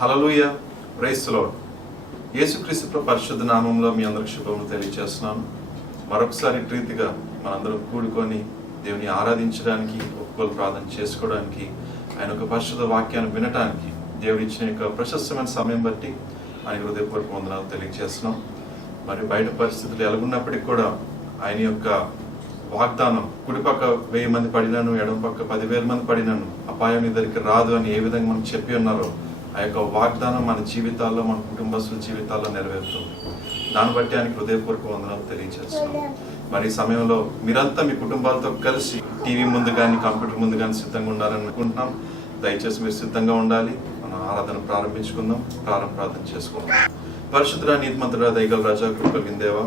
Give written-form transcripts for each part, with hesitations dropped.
Hallelujah, praise the lord. యేసుక్రీస్తు పరిశుద్ధ నామంలో మీ అందరికి శుభములు తెలియజేస్తున్నాను. మరొకసారి రీతిగా మనందరం కూడుకొని దేవుని ఆరాధించడానికి, ఒప్పుకోలు ప్రార్థన చేసుకోవడానికి, ఆయన ఒక పరిశుద్ధ వాక్యాన్ని వినటానికి దేవుడు ఇచ్చిన యొక్క ప్రశస్తమైన సమయం బట్టి ఆయన హృదయపూర్వక వందనాలు తెలియజేస్తున్నాం. మరి బయట పరిస్థితులు ఎలాగున్నప్పటికీ కూడా ఆయన యొక్క వాగ్దానం, కుడిపక్క 1000 మంది పడినాను, ఎడమ పక్క 10,000 మంది పడినాను, అపాయం ఇద్దరికి రాదు అని ఏ విధంగా మనం చెప్పి ఉన్నారో ఆ యొక్క వాగ్దానం మన జీవితాల్లో, మన కుటుంబస్తుల జీవితాల్లో నెరవేరుతుంది. దాన్ని బట్టి ఆయనకు హృదయపూర్వక వందనాలు తెలియజేస్తున్నాం. మరి ఈ సమయంలో మీరంతా మీ కుటుంబాలతో కలిసి టీవీ ముందు కానీ, కంప్యూటర్ ముందు కానీ సిద్ధంగా ఉండాలని అనుకుంటున్నాం. దయచేసి మీరు సిద్ధంగా ఉండాలి. మనం ఆరాధన ప్రారంభించుకుందాం, ప్రార్థన చేసుకుందాం. పరిశుద్ధ నీతిమంతుడా, దయగల రాజా, కృపగలిగిన దేవా,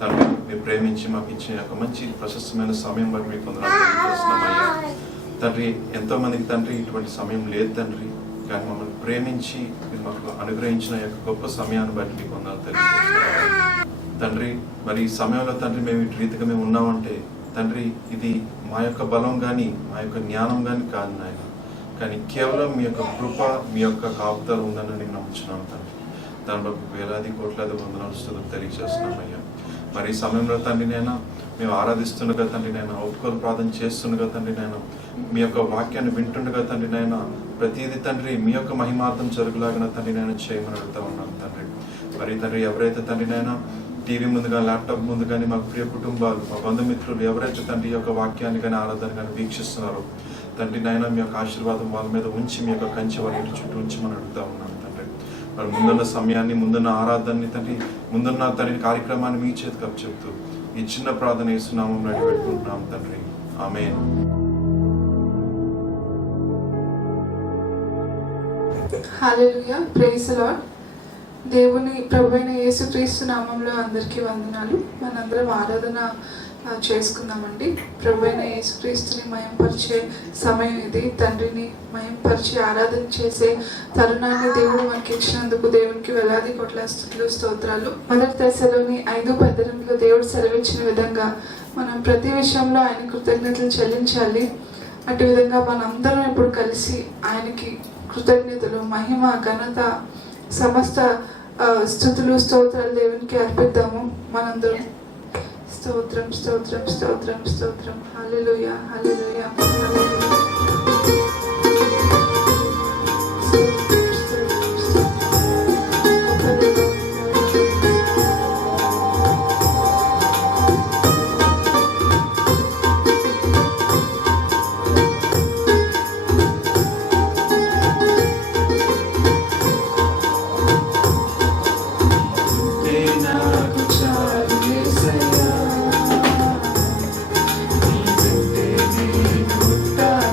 తండ్రి మీరు ప్రేమించి మాకు ఇచ్చిన యొక్క మంచి ప్రశస్తమైన సమయం బట్టి మీకు వందనాలు తెలియజేస్తున్నామయ్యా. తండ్రి, ఎంతో మందికి తండ్రి ఇటువంటి సమయం లేదు తండ్రి, కానీ మమ్మల్ని ప్రేమించి మీరు మాకు అనుగ్రహించిన యొక్క గొప్ప సమయాన్ని బట్టి మీకు వందనాలు తెలియజేస్తున్నాం తండ్రి. మరి ఈ సమయంలో తండ్రి మేము ఇటు రీతిగా మేము ఉన్నామంటే తండ్రి, ఇది మా యొక్క బలం కానీ, మా యొక్క జ్ఞానం కానీ కాదు నాయన, కానీ కేవలం మీ యొక్క కృప, మీ యొక్క కాపుదల ఉందని నేను నమ్ముచున్నాను తండ్రి. దానిలో వేలాది కోట్లాది వందనాలు స్తుతులు తెలియజేస్తున్నామయ్యా. మరి ఈ సమయంలో తండ్రి నేను మేము ఆరాధిస్తుండగా తండ్రి నేను ఒప్పుకోలు ప్రార్థన చేస్తుండగా తండ్రి నేను మీ యొక్క వాక్యాన్ని వింటుండగా తండ్రి నేను ప్రతిదీ తండ్రి మీ యొక్క మహిమార్థం జరుగులాగిన తండ్రి నేను చేయమని అడుగుతా ఉన్నాను తండ్రి. మరి తండ్రి ఎవరైతే తండ్రి నేను టీవీ ముందు కానీ, ల్యాప్టాప్ ముందు కానీ, మా ప్రియ కుటుంబాలు, మా బంధుమిత్రులు ఎవరైతే తండ్రి యొక్క వాక్యాన్ని కానీ, ఆరాధన కానీ వీక్షిస్తున్నారో తండ్రి నాయన మీ యొక్క ఆశీర్వాదం వాళ్ళ మీద ఉంచి మీ యొక్క కంచె వాళ్ళ ఇంటి చుట్టూ ఉంచమని అడుగుతా ఉన్నాను తండ్రి. మరి ముందున్న సమయాన్ని, ముందున్న ఆరాధనని తండ్రి, ముందున్న తండ్రి కార్యక్రమాన్ని మీ చేతికి అప్పచెప్తూ ఈ చిన్న ప్రార్థన యేసునామములో నడిపెట్టుకుంటున్నాం తండ్రి. ఆమేన్. హల్లెలూయా, ప్రైజ్ ది లార్డ్. దేవుని ప్రభువైన యేసుక్రీస్తు నామంలో అందరికీ వందనాలు. మనందరం ఆరాధన చేసుకుందామండి. ప్రభువైన యేసుక్రీస్తుని మయంపరిచే సమయం ఇది. తండ్రిని మయంపరిచి ఆరాధన చేసే తరుణాన్ని దేవుడు మనకి ఇచ్చినందుకు దేవునికి వేలాది కోట్ల స్తుతులు, స్తోత్రాలు. 1 దశలోని 5:18 దేవుడు సెలవిచ్చిన విధంగా మనం ప్రతి విషయంలో ఆయన కృతజ్ఞతలు చెల్లించాలి. అటు విధంగా మనందరం ఇప్పుడు కలిసి ఆయనకి కృతజ్ఞతలు, మహిమ, ఘనత, సమస్త స్తుతులు, స్తోత్రాలు దేవునికి అర్పిద్దాము. మనందరం స్తోత్రం, స్తోత్రం, స్తోత్రం, స్తోత్రం. హల్లెలూయా, హల్లెలూయా, హల్లెలూయా. God.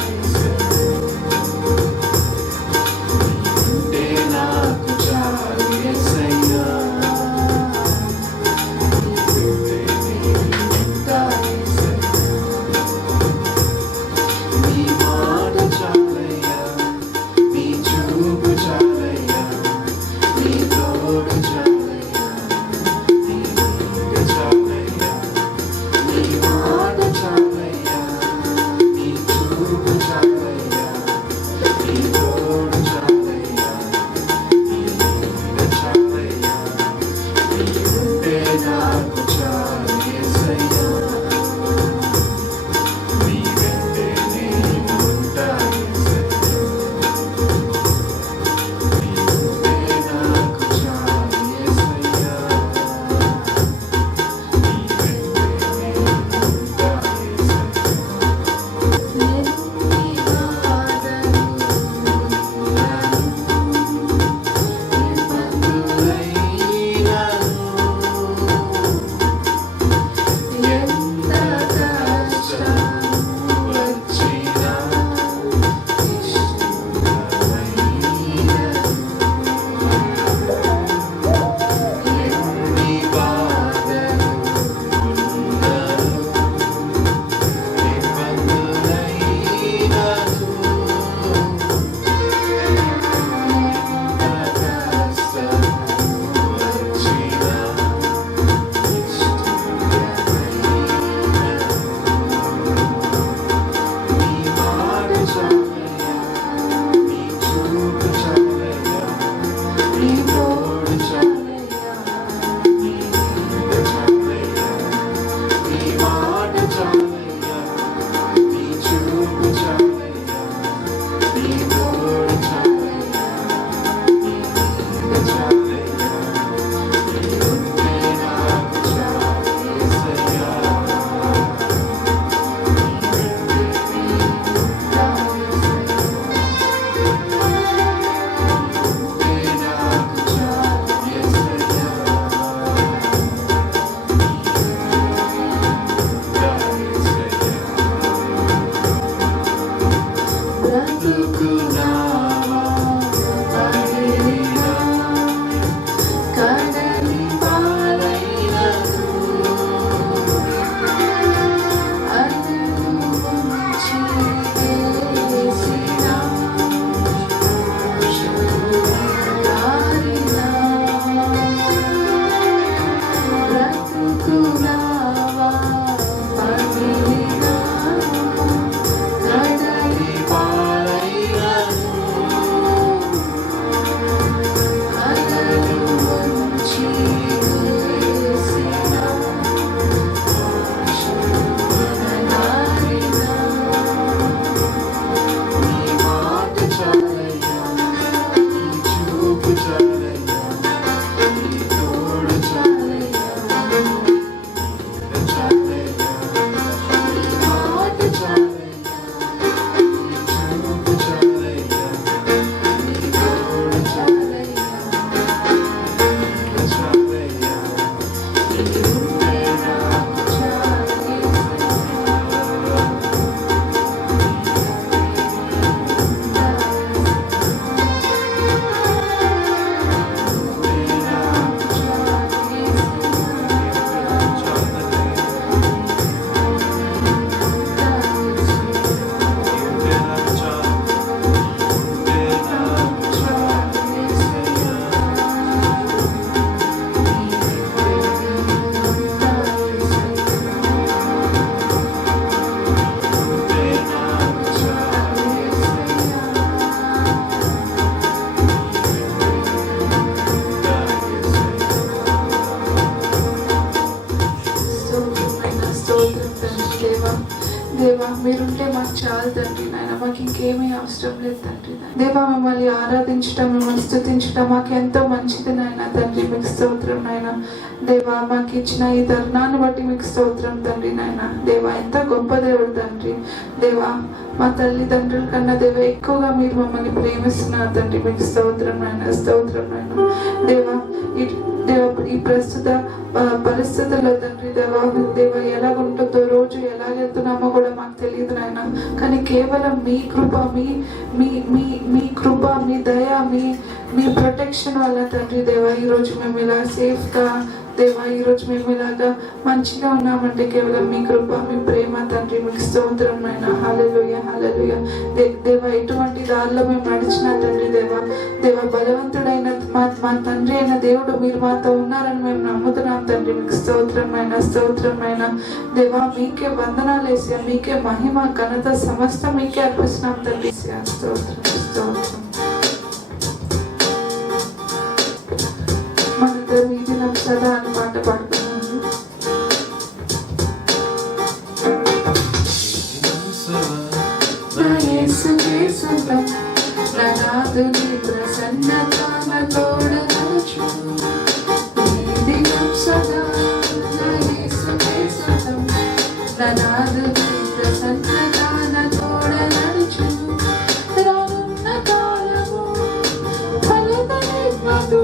మాకు ఇంకేమీ అవసరం లేదు తండ్రి. దేవా మిమ్మల్ని ఆరాధించడం, మిమ్మల్ని స్తుతించడం మాకు ఎంతో మంచిది నాయన తండ్రి. మీకు స్తోత్రం నాయన. దేవా మాకు ఇచ్చిన ఈ ధర్నాన్ని బట్టి మీకు స్తోత్రం తండ్రి నాయన. దేవా ఎంత గొప్ప దేవుడు తండ్రి. దేవా మా తల్లిదండ్రుల కన్నా దేవా ఎక్కువగా మీరు మమ్మల్ని ప్రేమిస్తున్నారు తండ్రి. మీకు స్తోత్రం నాయన, స్తోత్రం నాయన. దేవా ఈ ప్రస్తుత పరిస్థితుల్లో తండ్రి దేవా ఎలాగుంటుందో, రోజు ఎలా వెళ్తున్నామో కూడా మాకు తెలియదు నాయన. కానీ కేవలం మీ కృప, మీ కృప, మీ దయ, మీ ప్రొటెక్షన్ వల్ల తండ్రి దేవా ఈరోజు మేము ఇలా సేఫ్గా దేవా ఈరోజు మేము ఇలాగా మంచిగా ఉన్నామంటే కేవలం మీ కృప, మీ ప్రేమ తండ్రి. మీకు స్తోత్రం నాయన. హల్లెలూయా, హల్లెలూయా. దేవా ఎటువంటి దారిలో మేము నడిచినా తండ్రి దేవా బలవంతుడైన మా తండ్రి అయిన దేవుడు మీరు మాతో ఉన్నారని మేము నమ్ముతున్నాం తండ్రి. మీకు స్తోత్రం నాయన, స్తోత్రం నాయన. దేవా మీకే వందనాలు వేసా, మీకే మహిమ ఘనత సమస్తం మీకే అర్పిస్తున్నాం తండ్రి. స్తోత్రం, స్తోత్రం. మనందరం ఈ దినం సదా అని పాట పాడుతున్నాము. నా యేసుకే సొంతం, నా నాథుని ప్రసన్నత తోడ నడుచు. ఈ దినం సదా నా యేసుకే సొంతం, నా నాథుని ప్రసన్నత తోడ నడుచు. రానున్న కాలము కలతనివ్వదు,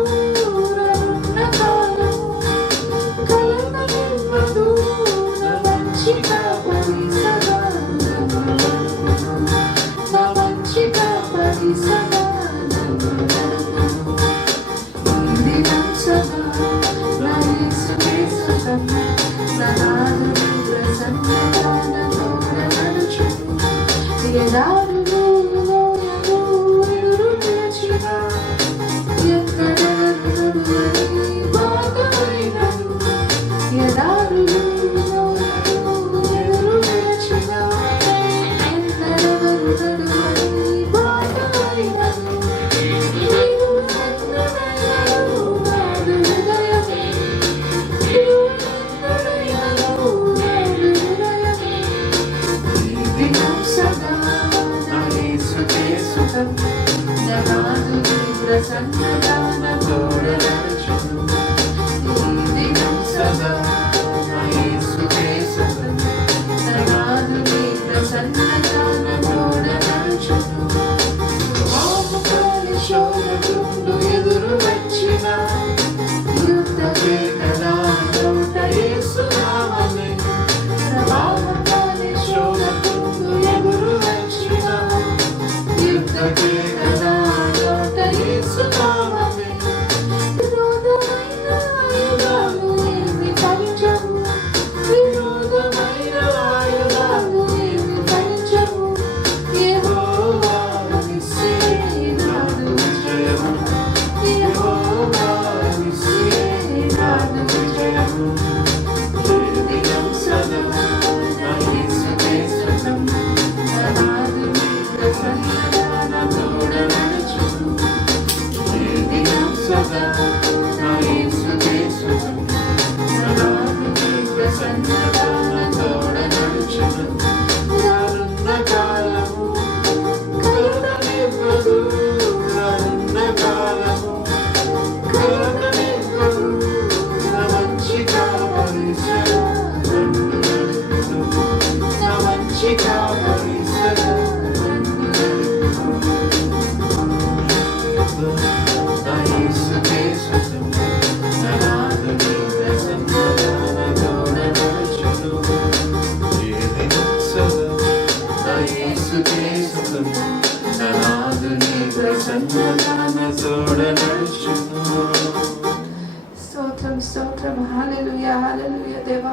స్తోత్రం, స్తోత్రం. హల్లెలూయా, హల్లెలూయా. దేవా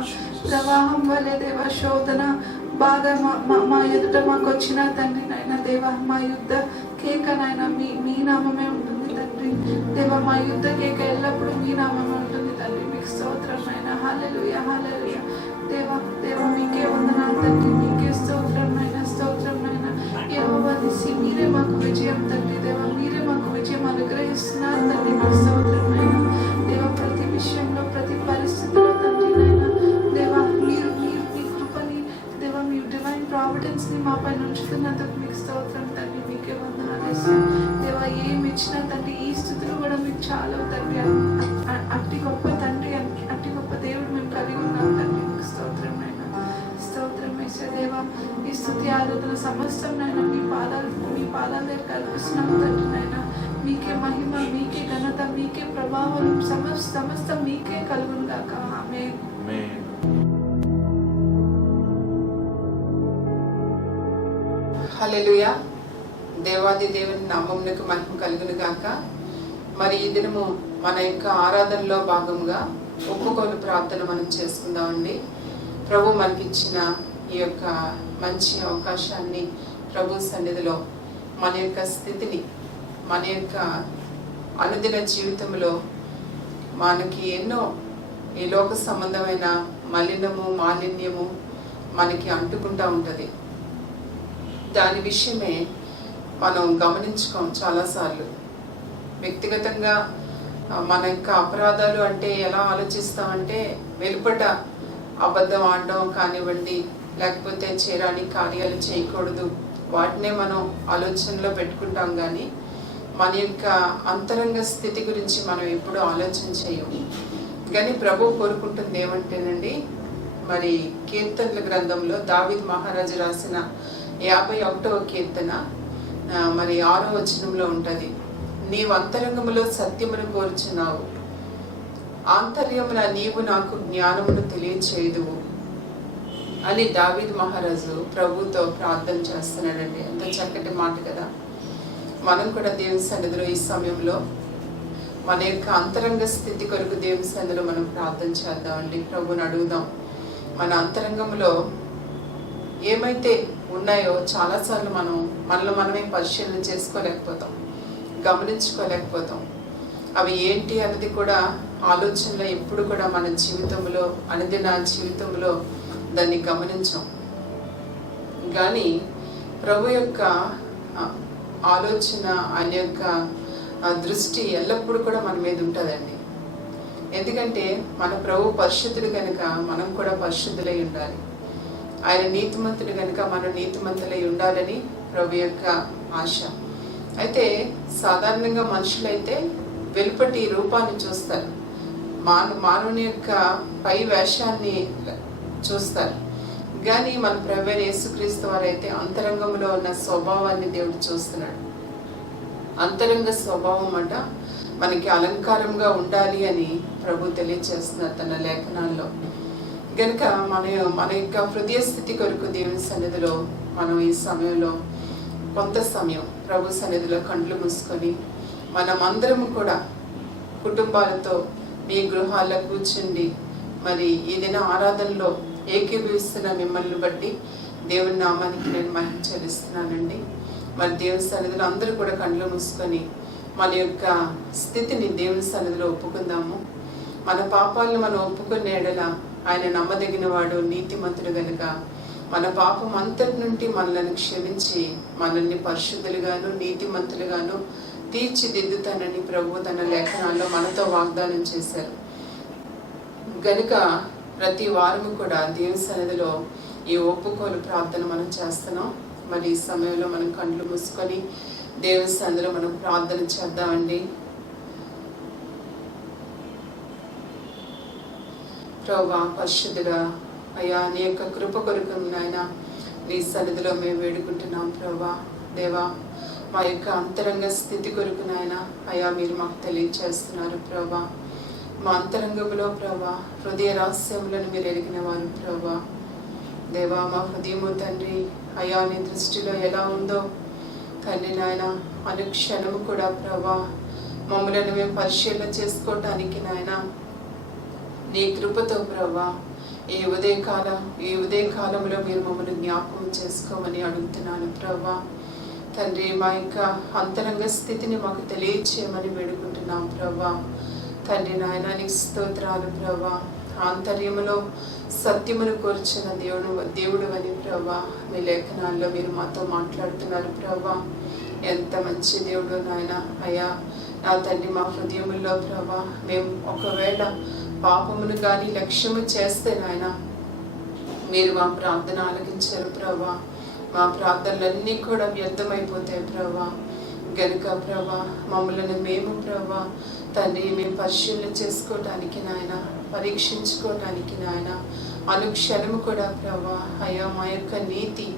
ప్రవాహం వలె దేవా శోధన బాధ మా ఎదుట మాకు వచ్చిన తండ్రి నాయన దేవా మా యుద్ధ కేక నాయన మీ నామమే ఉంటుంది తండ్రి. దేవా మా యుద్ధ కేక ఎల్లప్పుడూ మీ నామమే ఉంటుంది తండ్రి. మీకు స్తోత్రం నాయన. హల్లెలూయా, హల్లెలూయా. దేవా మీకే వందనాలు తండ్రి. మీకే స్తోత్రం నాయన, స్తోత్రం నాయన. యెహోవా నిస్సి మీరే మాకు విజయం తండ్రి. దేవా మీరే మాకు విజయం అనుగ్రహిస్తున్నారు తండ్రి. మీకు స్తోత్రం నాయన. దేవా ప్రతి విషయంలో ప్రతి పరిస్థితిలో తండ్రి నాయన దేవా మీరు మీ కృపని దేవా మీ డివైన్ ప్రావిడెన్స్ ని మా పైన ఉంచుతున్నందుకు మీకు స్తోత్రం స్తోత్రం తండ్రి, మీకే వందనాలు యేసు. దేవా ఏమి ఇచ్చినా తండ్రి ఈ స్థితిలో కూడా మీకు చాలా తండ్రి. అట్టి గొప్ప తండ్రి, అట్టి గొప్ప దేవుడు మేము కలిగి ఉన్నాం తండ్రి. మీకు స్తోత్రం నాయన, స్తోత్రం యేసు. దేవా ఈ స్తుతి ఆరాధన సమస్తం నాయన మీ పాదాల దగ్గర కల్పిస్తున్నాం తండ్రి నాయన. మీకే మహిమ, మీకే ఘనత, మీకే ప్రభావం సమస్తం మీకే కలుగును గాక. ఆమేన్. హల్లెలూయా. దేవాది దేవుని నామమునకు మహిమ కలుగును గాక. మరి ఈ దినము మన యొక్క ఆరాధనలో భాగంగా ఒప్పుకోలు ప్రార్థన మనం చేసుకుందామండి. ప్రభు మనకిచ్చిన ఈ యొక్క మంచి అవకాశాన్ని ప్రభు సన్నిధిలో మన యొక్క స్థితిని, మన యొక్క అనుదిన జీవితంలో మనకి ఎన్నో ఈ లోక సంబంధమైన మాలిన్యము మనకి అంటుకుంటూ ఉంటుంది. దాని విషయమే మనం గమనించుకోం చాలాసార్లు. వ్యక్తిగతంగా మన యొక్క అపరాధాలు అంటే ఎలా ఆలోచిస్తామంటే వెలుపట అబద్ధం ఆడడం కానివ్వండి, లేకపోతే చేరాని కార్యాలు చేయకూడదు, వాటినే మనం ఆలోచనలో పెట్టుకుంటాం. కానీ మన యొక్క అంతరంగ స్థితి గురించి మనం ఎప్పుడూ ఆలోచన చేయము. కానీ ప్రభు కోరుకుంటుంది ఏమంటేనండి, మరి కీర్తనల గ్రంథంలో దావీదు మహారాజు రాసిన 51వ కీర్తన మరి 6వ వచనంలో ఉంటుంది. నీవు అంతరంగములో సత్యమును కోరుచున్నావు, ఆంతర్యమున నీవు నాకు జ్ఞానమును తెలియచేయుదువు అని దావీదు మహారాజు ప్రభుతో ప్రార్థన చేస్తున్నాడండి. ఎంత చక్కటి మాట కదా. మనం కూడా దేవుని సన్నిధిలో ఈ సమయంలో మన యొక్క అంతరంగ స్థితి కొరకు దేవుని సన్నిధిలో మనం ప్రార్థన చేద్దామండి. ప్రభుని అడుగుదాం. మన అంతరంగంలో ఏమైతే ఉన్నాయో చాలాసార్లు మనలో మనమే పరిశీలన చేసుకోలేకపోతాం, గమనించుకోలేకపోతాం. అవి ఏంటి అనేది కూడా ఆలోచనలో ఎప్పుడు కూడా మన జీవితంలో, అనుదిన జీవితంలో దాన్ని గమనించాం. కానీ ప్రభు యొక్క ఆలోచన, ఆయన యొక్క దృష్టి ఎల్లప్పుడూ కూడా మన మీద ఉంటుందండి. ఎందుకంటే మన ప్రభు పరిశుద్ధుడు కనుక మనం కూడా పరిశుద్ధులై ఉండాలి. ఆయన నీతిమంతుడు కనుక మనం నీతిమంతులై ఉండాలని ప్రభు యొక్క ఆశ. అయితే సాధారణంగా మనుషులైతే వెలుపటి రూపాన్ని చూస్తారు, మానవుని యొక్క పై వేషాన్ని చూస్తారు. కానీ మన ప్రభు యేసుక్రీస్తు వారైతే అంతరంగంలో ఉన్న స్వభావాన్ని దేవుడు చూస్తున్నాడు. అంతరంగ స్వభావం అంట మనకి అలంకారంగా ఉండాలి అని ప్రభు తెలియజేస్తున్నారు తన లేఖనాల్లో. కనుక మన యొక్క హృదయ స్థితి కొరకు దేవుని సన్నిధిలో మనం ఈ సమయంలో కొంత సమయం ప్రభు సన్నిధిలో కండ్లు మూసుకొని మనమందరం కూడా కుటుంబాలతో మీ గృహాల్లో కూర్చుండి మరి ఈ దిన ఆరాధనలో ఏకీభవిస్తున్న మిమ్మల్ని బట్టి దేవుని నామానికి నేను మహిమ చెల్లిస్తున్నానండి. మరి దేవుని సన్నిధిలో అందరూ కూడా కండ్లు మూసుకొని మన యొక్క స్థితిని దేవుని సన్నిధిలో ఒప్పుకుందాము. మన పాపాలను మనం ఒప్పుకునే ఎడల ఆయన నమ్మదగిన వాడు, నీతిమంతుడు గనుక మన పాపం అంతటి నుండి మనల్ని క్షమించి మనల్ని పరిశుద్ధులుగాను నీతిమంతులుగాను తీర్చిదిద్దుతానని ప్రభు తన లేఖనాల్లో మనతో వాగ్దానం చేశారు. గనుక ప్రతి వారము కూడా దేవుని సన్నిధిలో ఈ ఒప్పుకోలు ప్రార్థన మనం చేస్తున్నాం. మరి ఈ సమయంలో మనం కండ్లు మూసుకొని దేవుని సన్నిధిలో మనం ప్రార్థన చేద్దామండి. ప్రభువా పరిశుద్ధుడా, అయ్యా నీ యొక్క కృప కొరకు నాయన నీ సన్నిధిలో మేము వేడుకుంటున్నాం. ప్రభువా దేవా, మా యొక్క అంతరంగ స్థితి కొరకు నాయన అయ్యా మీరు మాకు తెలియజేస్తున్నారు. ప్రభువా మా అంతరంగంలో ప్రభా హృదయ రహస్యములను మీరు ఎరిగిన వారు. ప్రభా దేవా మా హృదయము తండ్రి అయ్యా నీ దృష్టిలో ఎలా ఉందో తండ్రి నాయన అనుక్షణము కూడా ప్రభా మమ్మలను మేము పరిశీలన చేసుకోవటానికి నాయన నీ కృపతో ప్రభా ఈ ఉదయకాలంలో మీరు మమ్మల్ని జ్ఞాపకం చేసుకోమని అడుగుతున్నాను. ప్రభా తండ్రి మా యొక్క అంతరంగ స్థితిని మాకు తెలియచేయమని వేడుకుంటున్నాం. ప్రభా తండ్రి నాయన నీకు స్తోత్రాలు. ప్రభా ఆంతర్యములో సత్యమును కోర్చిన దేవుడు అని ప్రభా మీ లేఖనాల్లో మీరు మాతో మాట్లాడుతున్నారు. ప్రభా ఎంత మంచి దేవుడు నాయన. అయ్యా నా తండ్రి మా హృదయముల్లో ప్రభా మేము ఒకవేళ పాపమును కానీ లక్ష్యము చేస్తే నాయన మీరు మా ప్రార్థన ఆలకించారు. ప్రభా మా ప్రార్థనలన్నీ కూడా వ్యర్థమైపోతాయి ప్రభా. గనుక ప్రభా మమ్మల్ని మేము ప్రభా తండ్రి మేము పరిశీలన చేసుకోవటానికి నాయన, పరీక్షించుకోవటానికి నాయన, అనుక్షణము కూడా ప్రభా అయ్యా మా యొక్క నీతి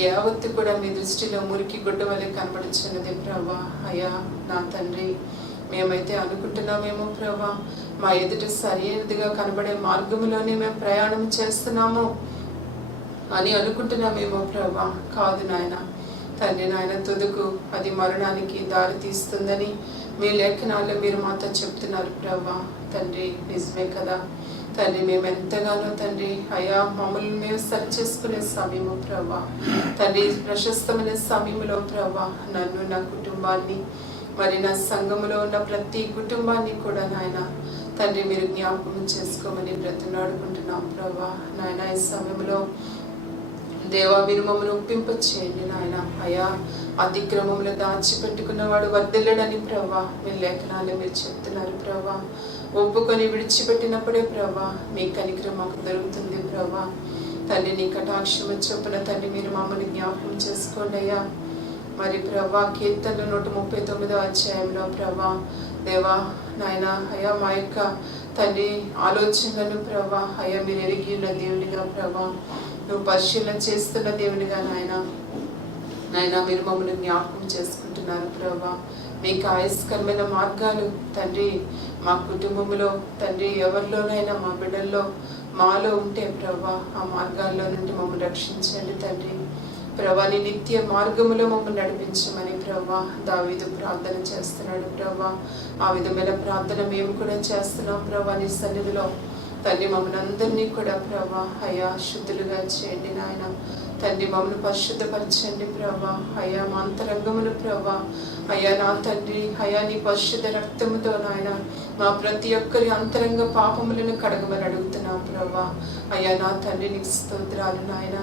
యావత్తు కూడా మీ దృష్టిలో మురికి గుడ్డ వలె కనబడుచున్నది ప్రభా. అయ్యా నా తండ్రి, మేమైతే అనుకుంటున్నామేమో ప్రభా మా ఎదుట సరైనదిగా కనబడే మార్గంలోనే మేము ప్రయాణం చేస్తున్నాము అని అనుకుంటున్నామేమో ప్రభా. కాదు నాయన తండ్రి, నాయన తుదుకు అది మరణానికి దారి తీస్తుందని మీ లేఖనాల్లో మీరు మాతో చెప్తున్నారు ప్రభా. తండ్రి నిజమే కదా తండ్రి, మేము ఎంతగానో తండ్రి అయా మమ్మల్ని మేము సరి చేసుకునే సమయము ప్రభా. తండ్రి ప్రశస్తమైన సమయంలో ప్రభా నన్ను, నా కుటుంబాన్ని, మరి నా సంఘములో ఉన్న ప్రతి కుటుంబాన్ని కూడా నాయన తండ్రి మీరు జ్ఞాపకం చేసుకోమని బ్రతిమలాడుకుంటున్నాం ప్రభా. నాయన ఈ సమయంలో దేవా మీరు మమ్మల్ని ఒప్పింపచేయండి నాయన. అయా అతిక్రమంలో దాచిపెట్టుకున్నవాడు వర్ధిల్లడని ప్రభా మీ లేఖనాన్ని మీరు చెప్తున్నారు ప్రభా. ఒప్పుకొని విడిచిపెట్టినప్పుడే ప్రభా మీ కనికరం మాకు దొరుకుతుంది ప్రభా. తండ్రి నీ కటాక్షము చొప్పున తండ్రి మీరు మమ్మల్ని జ్ఞాపకం చేసుకోండి అయ్యా. మరి ప్రభా కీర్తనలు 139వ అధ్యాయంలో ప్రభా దేవా నాయన అయ్యా మా యొక్క తండ్రి ఆలోచనలను ప్రభా అయ్యా మీరు ఎరిగి ఉన్న దేవునిగా ప్రభా, నువ్వు పరిశీలన చేస్తున్న దేవునిగా నాయన మీరు మమ్మల్ని జ్ఞాపకం చేసుకుంటున్నారు ప్రభా. మీకు ఆయస్కరమైన మార్గాలు తండ్రి మా కుటుంబంలో తండ్రి ఎవరిలోనైనా మా బిడ్డల్లో మాలో ఉంటే ప్రభా ఆ మార్గాల్లో నుండి మమ్మల్ని రక్షించండి తండ్రి. ప్రభా నీ నిత్య మార్గములో మమ్మల్ని నడిపించమని ప్రభా దావీదు ప్రార్థన చేస్తున్నాడు ప్రభా. ఆ విధమైన ప్రార్థన మేము కూడా చేస్తున్నాం ప్రభా నీ సన్నిధిలో. తండ్రి మమ్మల్ని అందరినీ కూడా ప్రభా అయా శుద్ధులుగా చేయండి నాయన. తండ్రి మమ్మల్ని పరిశుద్ధపరచండి ప్రభా. అయా మా అంతరంగములు ప్రభా అయ్యా నా తండ్రి అయా నీ పరిశుద్ధ రక్తముతో నాయన మా ప్రతి ఒక్కరి అంతరంగ పాపములను కడగమని అడుగుతున్నాం ప్రభా. అయ్యా నా తండ్రి నీకు స్తోత్రాలు నాయన.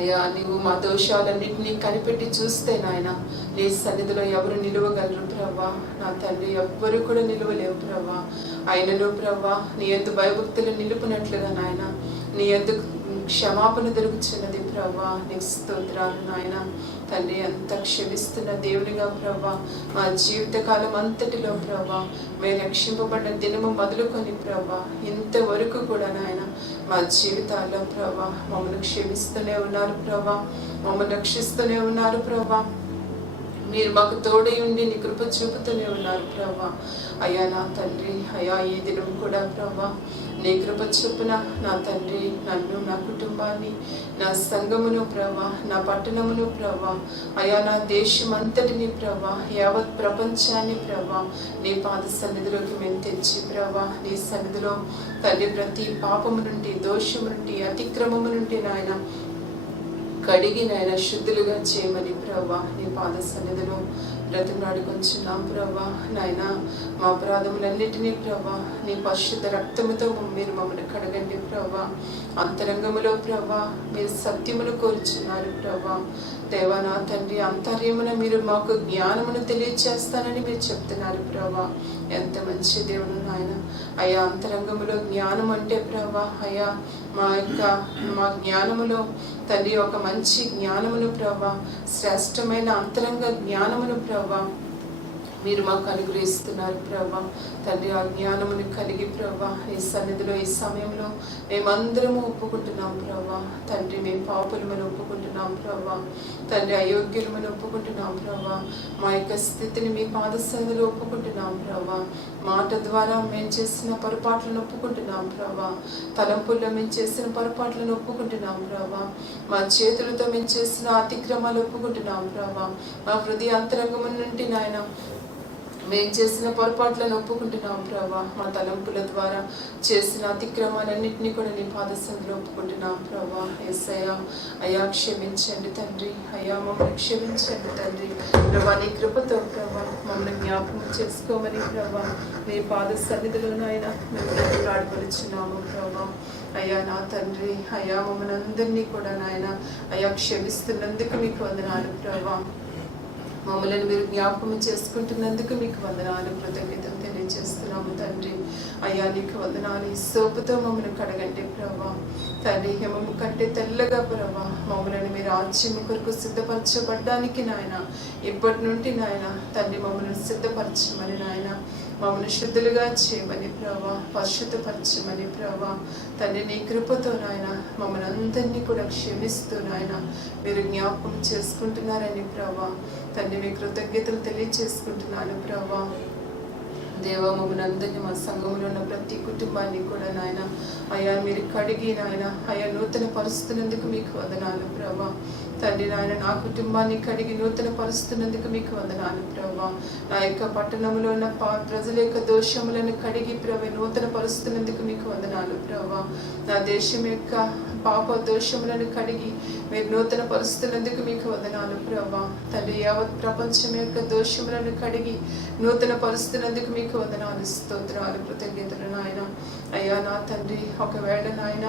అయ్యా నీవు మా దోషాలన్నింటినీ కనిపెట్టి చూస్తే నాయన నీ సన్నిధిలో ఎవరు నిలువగలరు ప్రభా. నా తండ్రి ఎవ్వరు కూడా నిలువలేవు ప్రభా. అయినను ప్రభా నీ యందు భయభక్తులు నిలుపునట్లుగా నాయన నీ యందు క్షమాపణ దొరుకుతున్నది ప్రభా. నీకు స్తోత్రాలు నాయన. తండ్రి అంత క్షమిస్తున్న దేవునిగా ప్రభా మా జీవితకాలం అంతటిలో ప్రభా మేము రక్షింపబడ్డ దినము మొదలుకొని ప్రభా ఇంతవరకు కూడా నాయన మా జీవితాల్లో ప్రభా మమ్మల్ని క్షమిస్తూనే ఉన్నారు ప్రభా, మమ్మల్ని రక్షిస్తూనే ఉన్నారు ప్రభా. మీరు మాకు తోడై ఉండి నీ కృప చూపుతూనే ఉన్నారు ప్రభా. అయ్యా నా తండ్రి అయ్యా ఈ దినం కూడా ప్రభా నీ కృప చొప్పున నా తండ్రి నన్ను, నా కుటుంబాన్ని, నా సంఘమును ప్రభా, నా పట్టణమును ప్రభా, అయా నా దేశం అంతటిని ప్రభా, యావత్ ప్రపంచాన్ని ప్రభా నీ పాద సన్నిధిలోకి మేము తెచ్చి ప్రభా నీ సన్నిధిలో తండ్రి ప్రతి పాపము నుండి, దోషము నుండి, అతిక్రమము నుండి నాయన కడిగి నాయన శుద్ధులుగా చేయమని ప్రభా నీ పాద సన్నిధిలో బ్రతిమలాడుకొంచున్నాం ప్రభా. నాయన మా అపరాధములన్నిటినీ ప్రభా నీ పరిశుద్ధ రక్తముతో మీరు మమ్మల్ని కడగండి ప్రభా. అంతరంగములో ప్రభా మీరు సత్యమును కోరుచున్నారు ప్రభా. దేవా నా తండ్రి అంతర్యమున మీరు మాకు జ్ఞానమును తెలియచేస్తానని మీరు చెప్తున్నారు ప్రభా. ఎంత మంచి దేవుడు నాయన. అయ్యా అంతరంగములో జ్ఞానం అంటే ప్రభా అయ్యా మా జ్ఞానములో తండ్రి ఒక మంచి జ్ఞానమును ప్రభా, శ్రేష్టమైన అంతరంగ జ్ఞానమును ప్రభా మీరు మాకు అనుగ్రహిస్తున్నారు ప్రభా. తండ్రి ఆ జ్ఞానముని కలిగి ప్రభా ఈ సన్నిధిలో ఈ సమయంలో మేమందరము ఒప్పుకుంటున్నాం ప్రభా. తండ్రి మేము పాపులమని ఒప్పుకుంటున్నాం ప్రభా. తండ్రి అయోగ్యులమని ఒప్పుకుంటున్నాం ప్రభా. మా యొక్క స్థితిని మీ పాద సన్నిధిలో ఒప్పుకుంటున్నాం ప్రభా. మాట ద్వారా మేము చేసిన పొరపాట్లను ఒప్పుకుంటున్నాం ప్రభా. తలంపుల్లో మేము చేసిన పొరపాట్లను ఒప్పుకుంటున్నాం ప్రభా. మా చేతులతో మేము చేసిన అతిక్రమాలు ఒప్పుకుంటున్నాం ప్రభా. మా హృదయ అంతరంగం నుండి నాయన మేము చేసిన పొరపాట్లను ఒప్పుకుంటున్నాం ప్రభా. మా తలంపుల ద్వారా చేసిన అతిక్రమాలన్నింటినీ కూడా నీ పాదసంలో ఒప్పుకుంటున్నాం ప్రభా. యేసయ్యా అయ్యా క్షమించండి తండ్రి. అయ్యా మమ్మల్ని క్షమించండి తండ్రి. ప్రభా నీ కృపతో ప్రభా మమ్మల్ని జ్ఞాపకం చేసుకోమని ప్రభా నీ పాద సన్నిధిలోనైనా మేము బ్రతిమలాడబడుచున్నాము ప్రభా. అయ్యా నా తండ్రి అయ్యా మమ్మల్ని అందరినీ కూడా నాయన అయ్యా క్షమిస్తున్నందుకు మీకు వందనాలు ప్రభా. మమ్మల్ని మీరు జ్ఞాపకం చేసుకుంటున్నందుకు మీకు వందనాలు, కృతజ్ఞతలు తెలియజేస్తున్నాము తండ్రి. అయ్యా నీకు వందనాలు. ఈ సోపుతో మమ్మల్ని కడగండి ప్రభా తండ్రి. హిమము కంటే తెల్లగా ప్రభా మమ్మల్ని మీరు రాజ్యము కొరకు సిద్ధపరచబడ్డానికి నాయన ఇప్పటి నుండి నాయన తండ్రి మమ్మల్ని సిద్ధపరచమని నాయన, మమ్మల్ని శుద్ధులుగా చేయమని ప్రభా, పరిశుద్ధపరచమని ప్రభా తండ్రి. నీ కృపతో నాయన మమ్మల్ని అందరినీ కూడా క్షమిస్తూ నాయన మీరు జ్ఞాపకం చేసుకుంటున్నారని ప్రభా తండ్రి మీ కృతజ్ఞతలు తెలియజేసుకుంటున్నాను ప్రభా. దేవ మమ్మల్ని అందరినీ మా సంఘంలో ఉన్న ప్రతి కుటుంబాన్ని కూడా నాయన అయ్యా మీరు కడిగి నాయన అయ్యా నూతన పరుస్తున్నందుకు మీకు వందనాలు ప్రభా తండ్రి. నాయన నా కుటుంబాన్ని కడిగి నూతన పరుస్తున్నందుకు మీకు వందనాలు ప్రభా. నా యొక్క పట్టణంలో ఉన్న ప్రజల యొక్క దోషములను కడిగి ప్రభా నూతన పరుస్తున్నందుకు మీకు వందనాలు ప్రభా. నా దేశం యొక్క పాప దోషములను కడిగి మీరు నూతన పరుస్తున్నందుకు మీకు వందనాలు ప్రభా తండ్రి. యావత్ ప్రపంచం యొక్క దోషములను కడిగి నూతన పరుస్తున్నందుకు మీకు వందనాలు, స్తోత్రాలు, కృతజ్ఞతలు నాయన. అయ్యా నా తండ్రి ఒకవేళ నాయన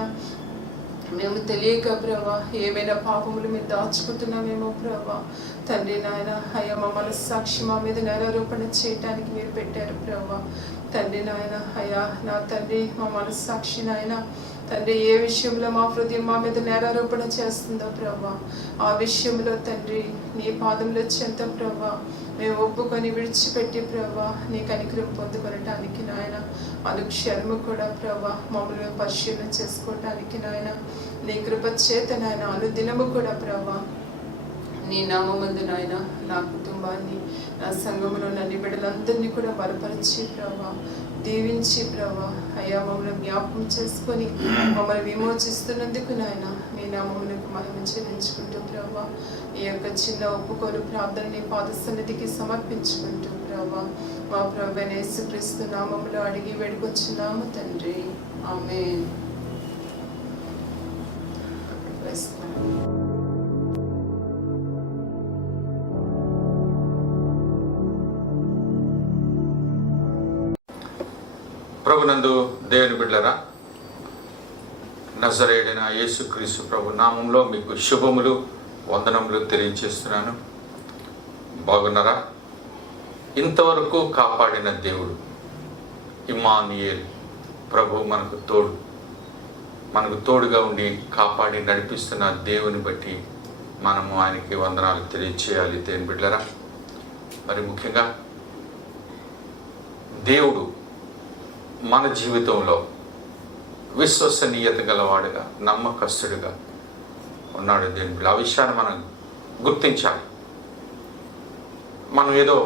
మేము తెలియక ప్రభా ఏమైనా పాపములు మీరు దాచుకుంటున్నామేమో ప్రభా తండ్రి నాయన. అయ్యా మా మనస్సాక్షి మా మీద నేరారోపణ చేయటానికి మీరు పెట్టారు ప్రభా తండ్రి నాయన. అయ్యా నా తండ్రి మా మనస్సాక్షి నాయన తండ్రి ఏ విషయంలో మా హృదయం మా మీద నేరారోపణ చేస్తుందో ప్రభా ఆ విషయంలో తండ్రి నీ పాదంలో చెంత ప్రభా మేము ఒప్పుకొని విడిచిపెట్టి ప్రభా నీ కనికరం పొందుకొనటానికి నాయన అనుక్షణము కూడా ప్రభా మమ్మల్ని పరిశీలన చేసుకోవటానికి నాయన నీ కృప చేత నాయన అనుదినము కూడా ప్రభా నీ నామమందు నాయన నా కుటుంబాన్ని నా సంఘంలో నన్ను బిడ్డలందరినీ కూడా బలపరిచి ప్రభా దీవించి ప్రభా అయ్యా మమ్మల్ని జ్ఞాపకం చేసుకొని మమ్మల్ని విమోచిస్తున్నందుకు నాయన మీ నామమునకు మహిమ చెల్లించుకుంటూ ప్రభా ఈ యొక్క చిన్న ఒప్పుకోలు ప్రార్థనని పాద సన్నిధికి సమర్పించుకుంటూ ప్రభా మా ప్రభువైన యేసుక్రీస్తు నామములో అడిగి వేడుకొచ్చున్నాము తండ్రి, ఆమేన్. ప్రభునందు దేవుని బిడ్డలారా, నజరేయుడైన యేసుక్రీస్తు ప్రభు నామంలో మీకు శుభములు వందనములు తెలియజేస్తున్నాను. బాగున్నారా? ఇంతవరకు కాపాడిన దేవుడు ఇమ్మానుయేల్ ప్రభు మనకు తోడుగా ఉండి కాపాడి నడిపిస్తున్న దేవుని బట్టి మనము ఆయనకి వందనాలు తెలియచేయాలి దేవుని బిడ్డలారా. మరి ముఖ్యంగా దేవుడు మన జీవితంలో విశ్వసనీయత గలవాడుగా నమ్మకస్తుడిగా ఉన్నాడు దేవుని బిడ్డ. ఆ విషయాన్ని మనం గుర్తించాలి. మనం ఏదో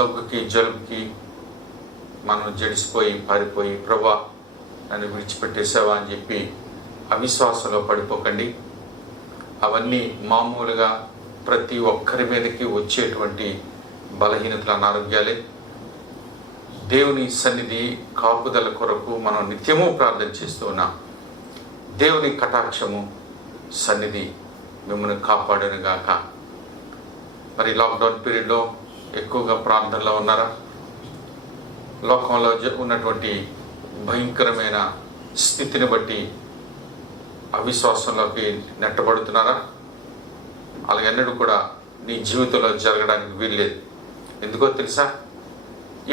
దగ్గుకి జలుబుకి మనం జడిసిపోయి పారిపోయి ప్రభా నన్ను విడిచిపెట్టేసావా అని చెప్పి అవిశ్వాసంలో పడిపోకండి. అవన్నీ మామూలుగా ప్రతి ఒక్కరి మీదకి వచ్చేటువంటి బలహీనతల అనారోగ్యాలే. దేవుని సన్నిధి కాపుదల కొరకు మనం నిత్యము ప్రార్థన చేస్తూ ఉన్నాం. దేవుని కటాక్షము సన్నిధి మిమ్మల్ని కాపాడును గాక. మరి లాక్డౌన్ పీరియడ్లో ఎక్కువగా ప్రార్థనలో ఉన్నారా? లోకంలో ఉన్నటువంటి భయంకరమైన స్థితిని బట్టి అవిశ్వాసంలోకి నెట్టబడుతున్నారా? అలాగెన్నడూ కూడా నీ జీవితంలో జరగడానికి వీల్లేదు. ఎందుకో తెలుసా?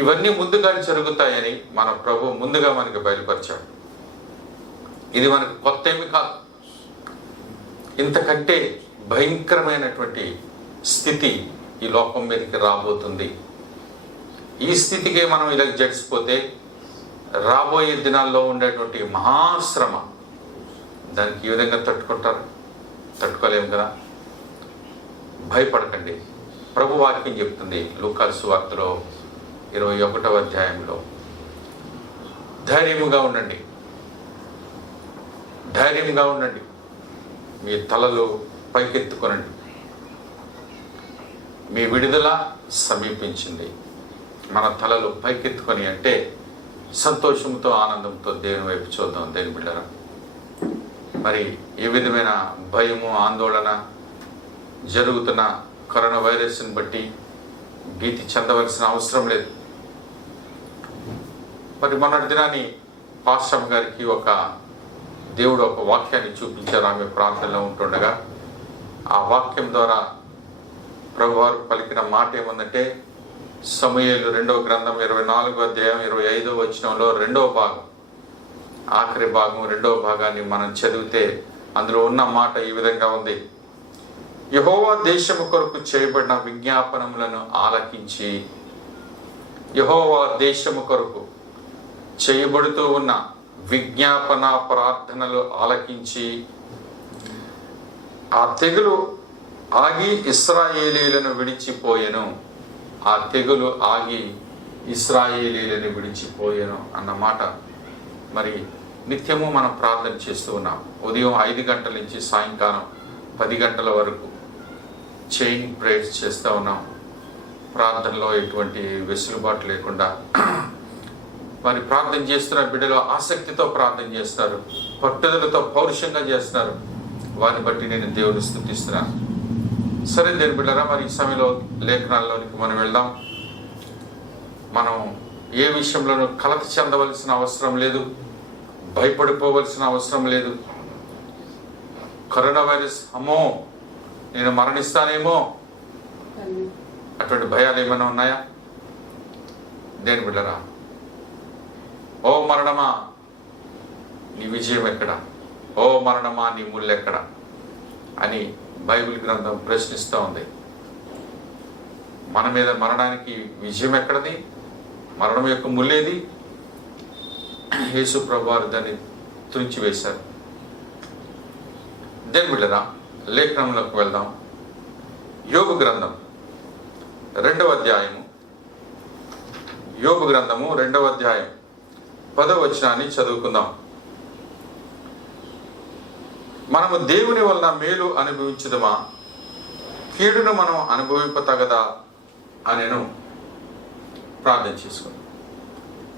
ఇవన్నీ ముందుగా జరుగుతాయని మన ప్రభు ముందుగా మనకి బయలుపరిచాడు. ఇది మనకు కొత్త ఏమి కాదు. ఇంతకంటే భయంకరమైనటువంటి స్థితి ఈ లోకం మీదకి రాబోతుంది. ఈ స్థితికే మనం ఇలా జడిసిపోతే రాబోయే దినాల్లో ఉండేటువంటి మహాశ్రమ దానికి ఈ విధంగా తట్టుకుంటారు? తట్టుకోలేము కదా. భయపడకండి. ప్రభు వాక్యం చెప్తుంది లూకా సువార్తలో 21వ అధ్యాయంలో, ధైర్యముగా ఉండండి, ధైర్యంగా ఉండండి, మీ తలలు పైకెత్తుకొనండి, మీ విడుదల సమీపించింది. మన తలలు పైకెత్తుకొని అంటే సంతోషంతో ఆనందంతో దేవుని వైపు చూద్దాం దేవుని బిడ్డరా. మరి ఏ విధమైన భయము ఆందోళన జరుగుతున్న కరోనా వైరస్ని బట్టి భీతి చెందవలసిన అవసరం లేదు. మరి మొన్నటి దినాన్ని పాస్టమ్ గారికి దేవుడు ఒక వాక్యాన్ని చూపించారు. ఆమె ప్రాంతంలో ఉంటుండగా ఆ వాక్యం ద్వారా ప్రభువారు పలికిన మాట ఏముందంటే, సమూయేలు 2వ గ్రంథం 24వ అధ్యాయం 25వ వచనంలో 2వ భాగం, ఆఖరి భాగం 2వ భాగాన్ని మనం చదివితే అందులో ఉన్న మాట ఈ విధంగా ఉంది: యెహోవా దేశము కొరకు చేయబడిన విజ్ఞాపనములను ఆలకించి, యెహోవా దేశము కొరకు చేయబడుతూ ఉన్న విజ్ఞాపన ప్రార్థనలు ఆలకించి, ఆ తెగులు ఆగి ఇశ్రాయేలీయులను విడిచిపోయెను, ఆ తెగులు ఆగి ఇశ్రాయేలీయులను విడిచిపోయెను అన్న మాట మరి నిత్యము మనం ప్రార్థన చేస్తూ ఉన్నాం. ఉదయం 5 గంటల నుంచి సాయంకాలం 10 గంటల వరకు చైన్ ప్రేయర్స్ చేస్తూ ఉన్నాం. ప్రార్థనలో ఎటువంటి వెసులుబాటు లేకుండా మరి ప్రార్థన చేస్తున్న బిడ్డలు ఆసక్తితో ప్రార్థన చేస్తారు, పట్టుదలతో పౌరుషంగా చేస్తున్నారు. వారిని బట్టి నేను దేవుని స్తుతిస్తున్నాను. సరే దేని బిడ్డరా, మరి ఈ సమయంలో లేఖనాల్లోనికి మనం వెళ్దాం. మనం ఏ విషయంలోనూ కలత చెందవలసిన అవసరం లేదు, భయపడిపోవలసిన అవసరం లేదు. కరోనా వైరస్ అమ్మో నేను మరణిస్తానేమో అటువంటి భయాలు ఏమైనా ఉన్నాయా? దేని బిడ్డరా, ఓ మరణమా నీ విజయం ఎక్కడ, ఓ మరణమా నీ ముళ్ళు ఎక్కడ అని బైబిల్ గ్రంథం ప్రశ్నిస్తూ ఉంది. మన మీద మరణానికి విజయం ఎక్కడది, మరణం యొక్క ముల్లేది? యేసు ప్రభువారు దాన్ని తుంచివేశారు. దేని బిడ్డరా, లేఖనంలోకి వెళ్దాం. యోబు గ్రంథం 2వ అధ్యాయము, యోబు గ్రంథము 2వ అధ్యాయం 10వ వచనాన్ని చదువుకుందాం. మనము దేవుని వలన మేలు అనుభవించుదమా, కీడును మనం అనుభవింపతగదా అనేను ప్రార్థన చేసుకుందాం.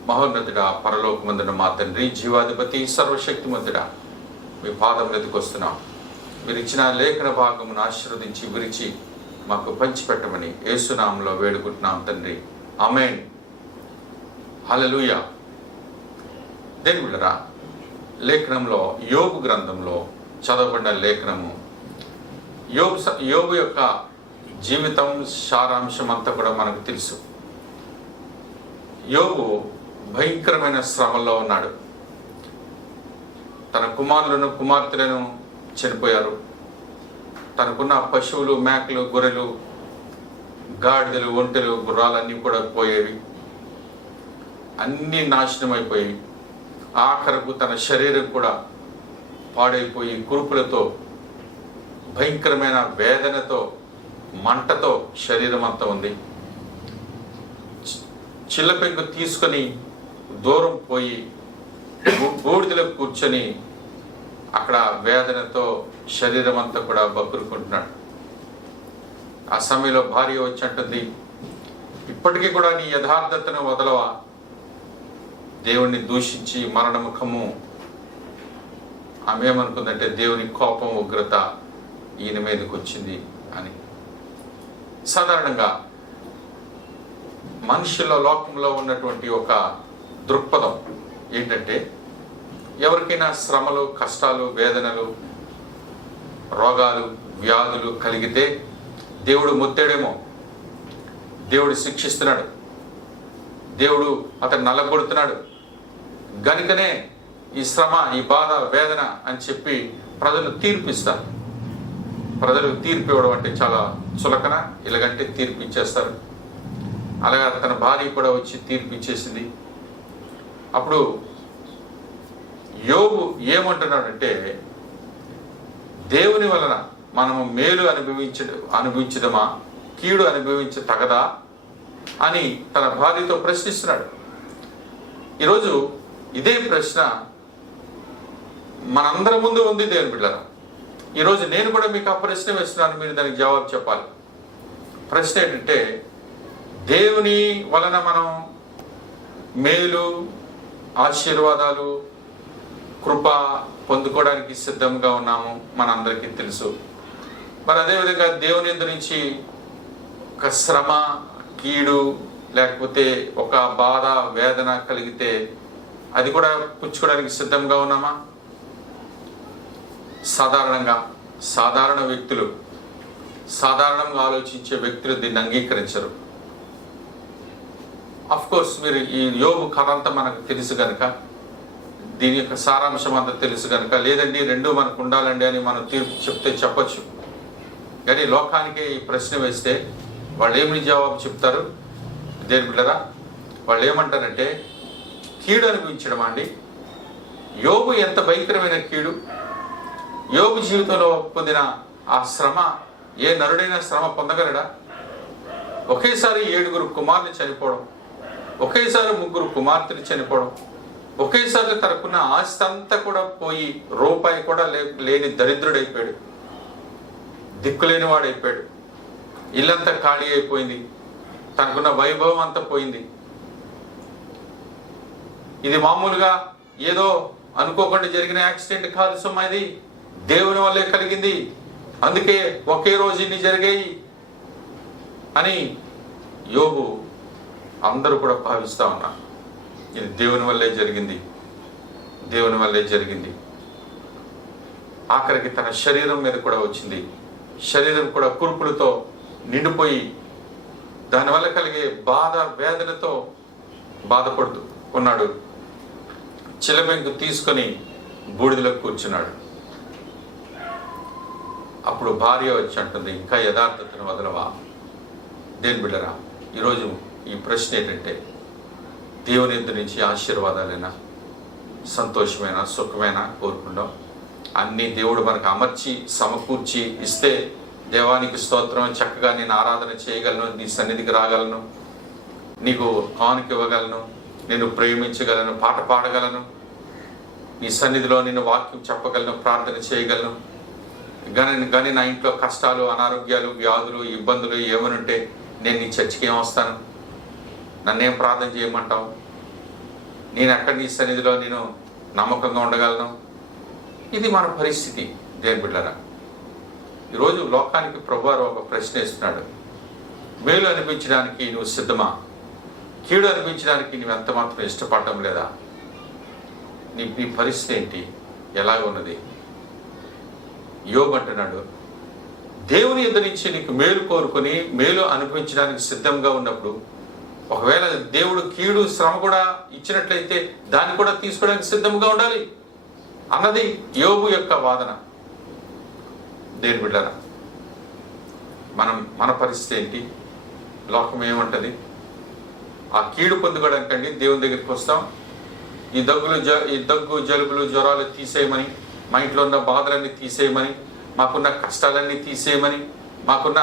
మహోన్నతుడా, పరలోకమందున మా తండ్రి, జీవాధిపతి, సర్వశక్తిమంతుడా, మీ పాదం ఎదుకొస్తున్నాం. మీరు ఇచ్చిన లేఖన భాగమును ఆశీర్వదించి విరిచి మాకు పంచిపెట్టమని యేసునామంలో వేడుకుంటున్నాం తండ్రి, ఆమేన్. హల్లెలూయా. దేని బిడ్డరా, లేఖనంలో యోబు గ్రంథంలో చదవబడిన లేఖనము యోబు యొక్క జీవితం సారాంశం అంతా కూడా మనకు తెలుసు. యోబు భయంకరమైన శ్రమల్లో ఉన్నాడు. తన కుమారులను కుమార్తెలను చనిపోయారు. తనకున్న పశువులు, మేకలు, గొర్రెలు, గాడిదలు, ఒంటెలు, గుర్రాలన్నీ కూడా పోయేవి. అన్నీ నాశనం అయిపోయి ఆఖరకు తన శరీరం కూడా పాడైపోయి కురుపులతో, భయంకరమైన వేదనతో, మంటతో శరీరం అంతా ఉంది. చిల్లపెంకు తీసుకొని దూరం పోయి బూడిదలో కూర్చొని అక్కడ వేదనతో శరీరం అంతా కూడా బక్కురుకుంటున్నాడు. ఆ సమయంలో భార్య వచ్చి అంటుంది, ఇప్పటికీ కూడా నీ యథార్థతను వదలవా, దేవుణ్ణి దూషించి మరణముఖము. ఆమె ఏమనుకుందంటే దేవుని కోపం, ఉగ్రత ఈయన మీదకి వచ్చింది అని. సాధారణంగా మనుషుల లోకంలో ఉన్నటువంటి ఒక దృక్పథం ఏంటంటే, ఎవరికైనా శ్రమలు, కష్టాలు, వేదనలు, రోగాలు, వ్యాధులు కలిగితే దేవుడు ముత్తేడేమో, దేవుడు శిక్షిస్తున్నాడు, దేవుడు అతను నల్లగొడుతున్నాడు, గనుకనే ఈ శ్రమ, ఈ బాధ, వేదన అని చెప్పి ప్రజలు తీర్పిస్తారు. ప్రజలు తీర్పు ఇవ్వడం అంటే చాలా చులకన, ఇలాగంటే తీర్పు ఇచ్చేస్తారు. అలాగా తన భార్య కూడా వచ్చి తీర్పు ఇచ్చేసింది. అప్పుడు యోబు ఏమంటున్నాడంటే, దేవుని వలన మనము మేలు అనుభవించడమా, కీడు అనుభవించతగదా అని తన భార్యతో ప్రశ్నిస్తున్నాడు. ఈరోజు ఇదే ప్రశ్న మనందరి ముందు ఉంది దేవుని బిడ్డలారా. ఈరోజు నేను కూడా మీకు ఆ ప్రశ్న వేస్తున్నాను, మీరు దానికి జవాబు చెప్పాలి. ప్రశ్న ఏంటంటే, దేవుని వలన మనం మేలు, ఆశీర్వాదాలు, కృప పొందుకోవడానికి సిద్ధంగా ఉన్నాము, మనందరికీ తెలుసు. మరి అదేవిధంగా దేవుని యందు నుంచి ఒక శ్రమ, కీడు, లేకపోతే ఒక బాధ, వేదన కలిగితే అది కూడా పుచ్చుకోవడానికి సిద్ధంగా ఉన్నామా? సాధారణ వ్యక్తులు సాధారణంగా ఆలోచించే వ్యక్తులు దీన్ని అంగీకరించరు. అఫ్ కోర్స్ మీరు ఈ యోబు కథ అంతా మనకు తెలుసు కనుక, దీని యొక్క సారాంశం అంతా తెలుసు కనుక, లేదండి రెండూ మనకు ఉండాలండి అని మనం తీర్పు చెప్తే చెప్పచ్చు. కానీ లోకానికి ఈ ప్రశ్న వేస్తే వాళ్ళు ఏమి జవాబు చెప్తారు? దేని బిడ్డరా, వాళ్ళు ఏమంటారంటే కీడు అనిపించడం అండి. యోబు ఎంత భయంకరమైన కీడు! యోబు జీవితంలో పొందిన ఆ శ్రమ ఏ నరుడైనా శ్రమ పొందగలడా? ఒకేసారి 7 కుమారులు చనిపోవడం, ఒకేసారి 3 కుమార్తెలు చనిపోవడం, ఒకేసారి తనకున్న ఆస్తి అంతా కూడా పోయి రూపాయి కూడా లేని దరిద్రుడైపోయాడు, దిక్కులేని వాడైపోయాడు, ఇల్లంతా ఖాళీ అయిపోయింది, తనకున్న వైభవం అంతా పోయింది. ఇది మామూలుగా ఏదో అనుకోకుండా జరిగిన యాక్సిడెంట్ కాదు సుమా, ఇది దేవుని వల్లే కలిగింది, అందుకే ఒకే రోజు ఇన్ని జరిగాయి అని యోబు అందరూ కూడా భావిస్తూ ఉన్నారు. ఇది దేవుని వల్లే జరిగింది, దేవుని వల్లే జరిగింది. ఆఖరికి తన శరీరం మీద కూడా వచ్చింది. శరీరం కూడా కురుపులతో నిండిపోయి దానివల్ల కలిగే బాధ వేదనతో బాధపడుతూ ఉన్నాడు. చిలబెంకు తీసుకొని బూడిదలో కూర్చున్నాడు. అప్పుడు భార్య వచ్చి అంటుంది, ఇంకా యథార్థతను వదలవా? దేని బిడ్డరా, ఈరోజు ఈ ప్రశ్న ఏంటంటే, దేవుని యొద్ద నుంచి ఆశీర్వాదాలైనా, సంతోషమైన, సుఖమైన కోరుకుందాం. అన్నీ దేవుడు మనకు అమర్చి సమకూర్చి ఇస్తే దేవానికి స్తోత్రం, చక్కగా నేను ఆరాధన చేయగలను, నీ సన్నిధికి రాగలను, నీకు కానుక ఇవ్వగలను, నేను ప్రేమించగలను, పాట పాడగలను, నీ సన్నిధిలో నేను వాక్యం చెప్పగలను, ప్రార్థన చేయగలను. కానీ నా ఇంట్లో కష్టాలు, అనారోగ్యాలు, వ్యాధులు, ఇబ్బందులు ఏమనుంటే నేను నీ చర్చికి ఏమొస్తాను? నన్నేం ప్రార్థన చేయమంటావు? నేను ఎక్కడ నీ సన్నిధిలో నేను నమ్మకంగా ఉండగలను? ఇది మన పరిస్థితి. దేని బిడ్డరా, ఈరోజు లోకానికి ప్రభువారు ఒక ప్రశ్న ఇస్తున్నాడు. మేలు అనిపించడానికి నువ్వు సిద్ధమా? కీడు అనిపించడానికి నువ్వు ఎంత మాత్రం ఇష్టపడటం లేదా? నీ పరిస్థితి ఏంటి? ఎలాగ ఉన్నది? యోబు అంటున్నాడు, దేవుని యొద్ద నుంచి నీకు మేలు కోరుకొని మేలు అనుభవించడానికి సిద్ధంగా ఉన్నప్పుడు, ఒకవేళ దేవుడు కీడు శ్రమ కూడా ఇచ్చినట్లయితే దాన్ని కూడా తీసుకోవడానికి సిద్ధంగా ఉండాలి అన్నది యోబు యొక్క వాదన. దేని బిడ్డరా, మన పరిస్థితి ఏంటి? లోకం ఏమంటది? ఆ కీడు పొందుకోవడానికండి దేవుని దగ్గరికి వస్తాం. ఈ దగ్గు జలుబులు జ్వరాలు తీసేయమని, మా ఇంట్లో ఉన్న బాధలన్నీ తీసేయమని, మాకున్న కష్టాలన్నీ తీసేయమని, మాకున్న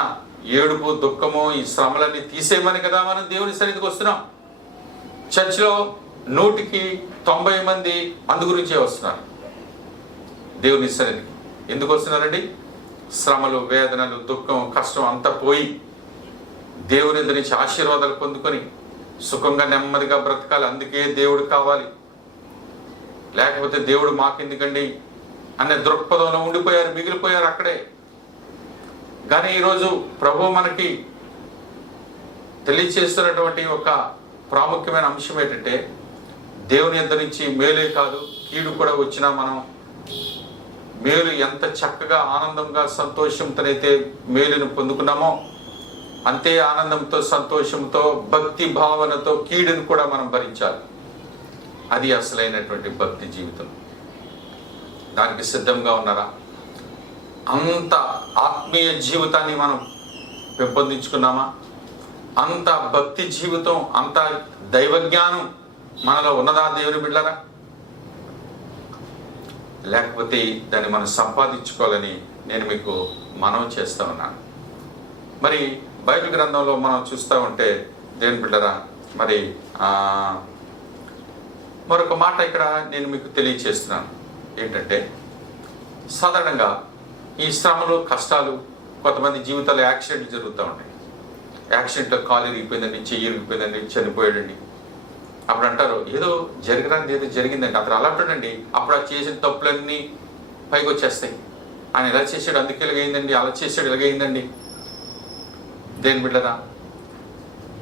ఏడుపు దుఃఖము ఈ శ్రమలన్నీ తీసేయమని కదా మనం దేవుని సన్నిధికి వస్తున్నాం. చర్చిలో 100% మంది అందు గురించే వస్తున్నారు దేవుని సన్నిధికి. ఎందుకు వస్తున్నారండి? శ్రమలు, వేదనలు, దుఃఖం, కష్టం అంతా పోయి దేవుని దగ్గర నుంచి ఆశీర్వాదాలు పొందుకొని సుఖంగా నెమ్మదిగా బ్రతకాలి. అందుకే దేవుడు కావాలి, లేకపోతే దేవుడు మాకెందుకండి అనే దృక్పథంలో ఉండిపోయారు, మిగిలిపోయారు అక్కడే. కానీ ఈరోజు ప్రభు మనకి తెలియచేస్తున్నటువంటి ఒక ప్రాముఖ్యమైన అంశం ఏంటంటే, దేవుని యొద్ద నుంచి మేలే కాదు కీడు కూడా వచ్చినా మనం మేలు ఎంత చక్కగా ఆనందంగా సంతోషంతోనైతే మేలును పొందుకున్నామో అంతే ఆనందంతో సంతోషంతో భక్తి భావనతో కీడును కూడా మనం భరించాలి. అది అసలైనటువంటి భక్తి జీవితం. దానికి సిద్ధంగా ఉన్నారా? అంత ఆత్మీయ జీవితాన్ని మనం పెంపొందించుకున్నామా? అంత భక్తి జీవితం, అంత దైవజ్ఞానం మనలో ఉన్నదా దేవుని బిడ్డలారా? లేకపోతే దాన్ని మనం సంపాదించుకోవాలని నేను మీకు మనవి చేస్తా ఉన్నాను. మరి బైబిల్ గ్రంథంలో మనం చూస్తూ ఉంటే దేవుని బిడ్డలారా, మరి మరొక మాట ఇక్కడ నేను మీకు తెలియచేస్తున్నాను. ఏంటంటే, సాధారణంగా ఈ శ్రమలు, కష్టాలు, కొంతమంది జీవితాల్లో యాక్సిడెంట్లు జరుగుతూ ఉంటాయి. యాక్సిడెంట్లో కాలు ఇరిగిపోయిందండి, చెయ్యి ఇరిగిపోయిందండి, చనిపోయాడండి. అప్పుడు అంటారు ఏదో జరగడానికి ఏదో జరిగిందండి. అతను అలా అంటాడండి. అప్పుడు ఆ చేసిన తప్పులన్నీ పైకి వచ్చేస్తాయి. ఆయన ఇలా చేసాడు అందుకే ఇలాగైందండి, అలా చేసాడు ఇలాగైందండి. దేని బిడ్డరా,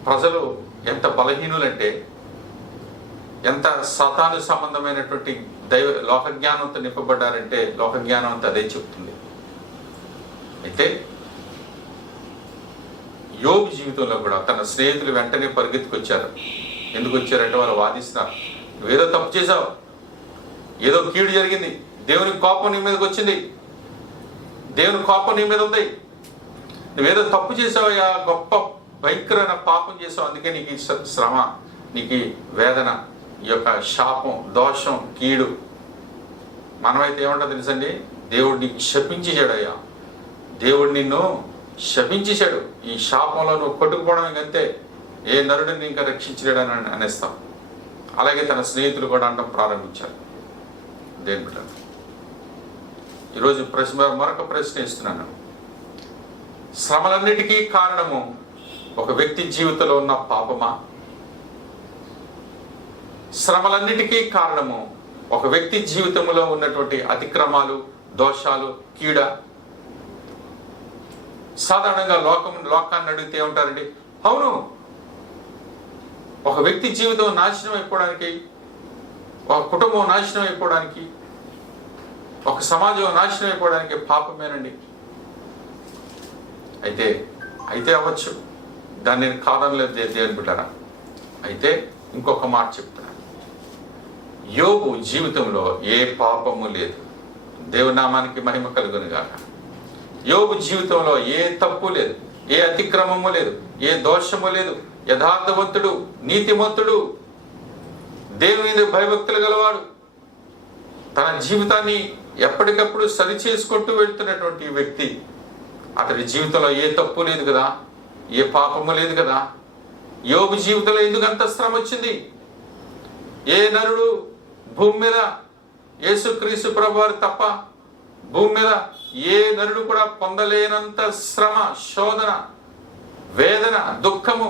ప్రజలు ఎంత బలహీనులంటే, ఎంత సతాను సంబంధమైనటువంటి లోకజ్ఞానంతో నింపబడ్డారంటే లోకజ్ఞానం అంతా అదే చెప్తుంది. అయితే యోబు జీవితంలో కూడా తన స్నేహితులు వెంటనే పరిగెత్తుకొచ్చారు. ఎందుకు వచ్చారంటే వాళ్ళు వాదిస్తున్నారు, నువ్వేదో తప్పు చేసావు, ఏదో కీడు జరిగింది, దేవుని కోపం నీ మీదకి వచ్చింది, దేవుని కోపం నీ మీద ఉంది, నువ్వేదో తప్పు చేసావయ్యా, గొప్ప భయంకరమైన పాపం చేసావు, అందుకే నీకు ఈ శ్రమ, నీకు ఈ వేదన, ఈ యొక్క శాపం, దోషం, కీడు. మనమైతే ఏమంటా తెలుసండి, దేవుడు నీకు శపించేశాడయ్యా, దేవుడు నిన్ను శపించేశాడు, ఈ శాపంలో నువ్వు కొట్టుకుపోవడం అంతే, ఏ నరుడిని ఇంకా రక్షించలేడని అనేస్తాం. అలాగే తన స్నేహితులు కూడా అనడం ప్రారంభించారు. దేని బిడ్డ, ఈరోజు మరొక ప్రశ్న ఇస్తున్నాను. శ్రమలన్నిటికీ కారణము ఒక వ్యక్తి జీవితంలో ఉన్న పాపమా? శ్రమలన్నిటికీ కారణము ఒక వ్యక్తి జీవితంలో ఉన్నటువంటి అతిక్రమాలు, దోషాలు, కీడ? సాధారణంగా లోకాన్ని అడిగితే ఏమంటారండి, అవును, ఒక వ్యక్తి జీవితం నాశనం అయిపోవడానికి, ఒక కుటుంబం నాశనం అయిపోవడానికి, ఒక సమాజం నాశనం అయిపోవడానికి పాపమేనండి. అయితే అవ్వచ్చు, దాన్ని నేను కాదనలేదు దేవుని బిడ్డరా. అయితే ఇంకొక మాట చెప్తున్నాను, యోబు జీవితంలో ఏ పాపము లేదు. దేవుని నామానికి మహిమ కలుగును గాక. యోబు జీవితంలో ఏ తప్పు లేదు, ఏ అతిక్రమము లేదు, ఏ దోషము లేదు. యథార్థవంతుడు, నీతిమంతుడు, దేవుని మీద భయభక్తులు గలవాడు, తన జీవితాన్ని ఎప్పటికప్పుడు సరిచేసుకుంటూ వెళ్తున్నటువంటి వ్యక్తి. అతడి జీవితంలో ఏ తప్పు లేదు కదా, ఏ పాపము లేదు కదా. యోబు జీవితంలో ఎందుకు అంత శ్రమ వచ్చింది? ఏ నరుడు భూమి మీద, యేసుక్రీస్తు ప్రభువారు తప్ప భూమి మీద ఏ నరుడు కూడా పొందలేనంత శ్రమ, శోధన, వేదన, దుఃఖము,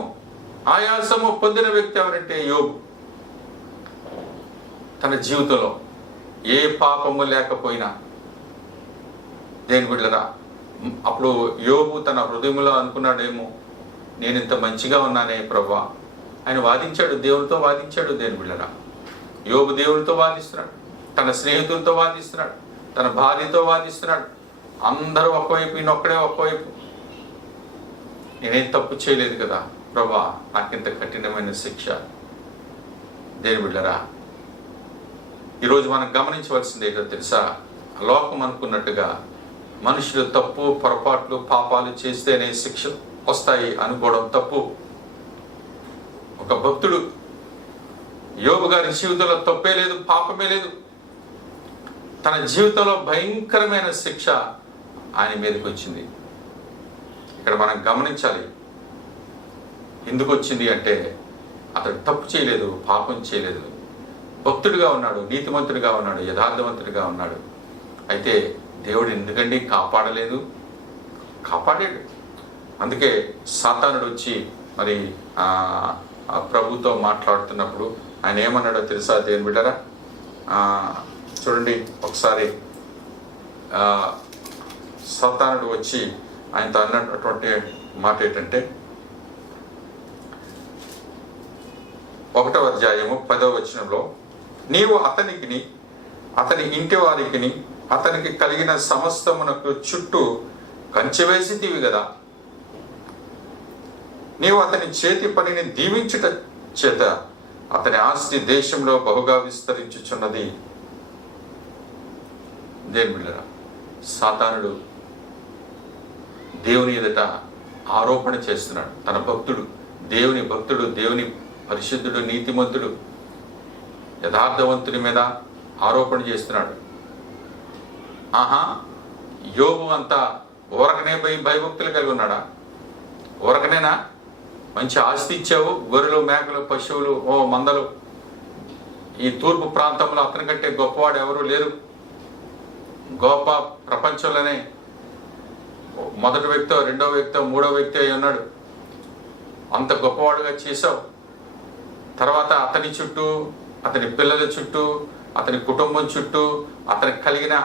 ఆయాసము పొందిన వ్యక్తి ఎవరంటే యోబు. తన జీవితంలో ఏ పాపము లేకపోయినా, దేని బిడ్డరా, అప్పుడు యోబు తన హృదయంలో అనుకున్నాడేమో, నేను ఇంత మంచిగా ఉన్నానే ప్రభువా. ఆయన వాదించాడు, దేవునితో వాదించాడు. దేని బిడ్డరా, యోబు దేవునితో వాదిస్తున్నాడు, తన స్నేహితులతో వాదిస్తున్నాడు, తన భార్యతో వాదిస్తున్నాడు. అందరూ ఒకవైపు, ఈయనొక్కడే ఒకవైపు. నేనేం తప్పు చేయలేదు కదా ప్రభువా, నాకింత కఠినమైన శిక్ష. దేని బిడ్డరా, ఈరోజు మనం గమనించవలసింది ఏంటో తెలుసా? లోకం అనుకున్నట్టుగా మనుషులు తప్పు, పొరపాట్లు, పాపాలు చేస్తేనే శిక్ష వస్తాయి అనుకోవడం తప్పు. ఒక భక్తుడు, యోబు గారి జీవితంలో తప్పే లేదు, పాపమే లేదు. తన జీవితంలో భయంకరమైన శిక్ష ఆయన మీదకి వచ్చింది. ఇక్కడ మనం గమనించాలి, ఎందుకు వచ్చింది అంటే, అతడు తప్పు చేయలేదు, పాపం చేయలేదు, భక్తుడిగా ఉన్నాడు, నీతిమంతుడిగా ఉన్నాడు, యథార్థవంతుడిగా ఉన్నాడు. అయితే దేవుడు ఎందుకండి కాపాడలేదు? కాపాడాడు. అందుకే సాతానుడు వచ్చి మరి ప్రభుతో మాట్లాడుతున్నప్పుడు ఆయన ఏమన్నాడో తెలుసా దేని బిడ్డరా? చూడండి ఒకసారి, సాతానుడు వచ్చి ఆయనతో అన్నటువంటి మాట ఏంటంటే, 1వ అధ్యాయము 10వ వచనంలో, నీవు అతనికిని, అతని ఇంటి వారికిని, అతనికి కలిగిన సమస్తమునకు చుట్టూ కంచె వేసితివి కదా, నీవు అతని చేతి పనిని దీవించుట చేత అతని ఆస్తి దేశంలో బహుగా విస్తరించుచున్నది. దేని బిడ్డరా, సాతానుడు దేవుని ఎదుట ఆరోపణ చేస్తున్నాడు. తన భక్తుడు, దేవుని భక్తుడు, దేవుని పరిశుద్ధుడు, నీతిమంతుడు, యథార్థవంతుని మీద ఆరోపణ చేస్తున్నాడు. యోబు అంతా ఊరకనే భయభక్తులు కలిగి ఉన్నాడా? ఊరకనేనా? మంచి ఆస్తి ఇచ్చావు, గొర్రెలు, మేకలు, పశువులు, మందలు. ఈ తూర్పు ప్రాంతంలో అతని కంటే గొప్పవాడు ఎవరు లేరు. గొప్ప ప్రపంచంలోనే మొదటి వ్యక్తో, రెండో వ్యక్తో, మూడో వ్యక్తి అయి ఉన్నాడు. అంత గొప్పవాడుగా చేశావు. తర్వాత అతని చుట్టూ, అతని పిల్లల చుట్టూ, అతని కుటుంబం చుట్టూ, అతనికి కలిగిన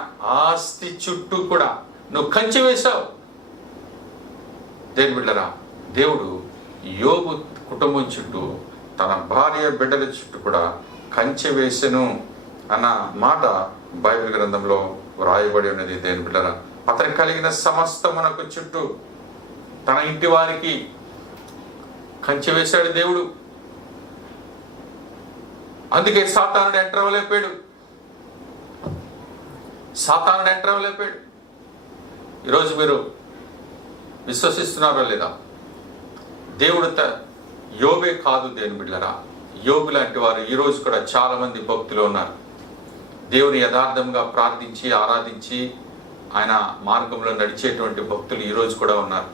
ఆస్తి చుట్టూ కూడా నువ్వు కంచె వేశావు. దేని బిడ్డరా, దేవుడు యోబు కుటుంబం చుట్టూ, తన భార్య బిడ్డల చుట్టూ కూడా కంచె వేసెను అన్న మాట బైబిల్ గ్రంథంలో వ్రాయబడి ఉన్నది. దేని బిడ్డరా, అతనికి కలిగిన సమస్తమునకు చుట్టూ, తన ఇంటి వారికి, కంచె వేశాడు దేవుడు. అందుకే సాతానుడు ఎంటర్ అవ్వలేకపోయాడు. ఈరోజు మీరు విశ్వసిస్తున్నారో లేదా? దేవుడు యోబే కాదు దేవుని బిడ్డలారా, యోబు లాంటి వారు ఈరోజు కూడా చాలా మంది భక్తులు ఉన్నారు. దేవుని యథార్థంగా ప్రార్థించి ఆరాధించి ఆయన మార్గంలో నడిచేటువంటి భక్తులు ఈరోజు కూడా ఉన్నారు.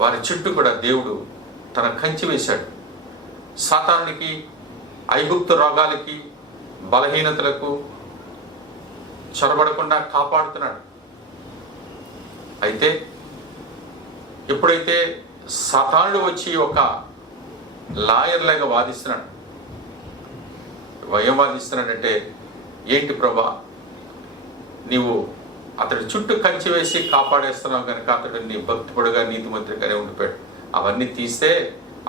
వారి చుట్టూ కూడా దేవుడు తన కంచె వేశాడు. సాతానుడికి, ఐగుప్తు రోగాలకి, బలహీనతలకు చొరబడకుండా కాపాడుతున్నాడు. అయితే ఎప్పుడైతే సాతానుడు వచ్చి ఒక లాయర్ లాగా వాదిస్తున్నాడు, ఏం వాదిస్తున్నాడంటే, ఏంటి ప్రభా, నీవు అతడి చుట్టూ కంచె వేసి కాపాడేస్తున్నావు కనుక అతడు నీ భక్తుడుగా నీతిమంతుడిగానే ఉండిపోయాడు. అవన్నీ తీస్తే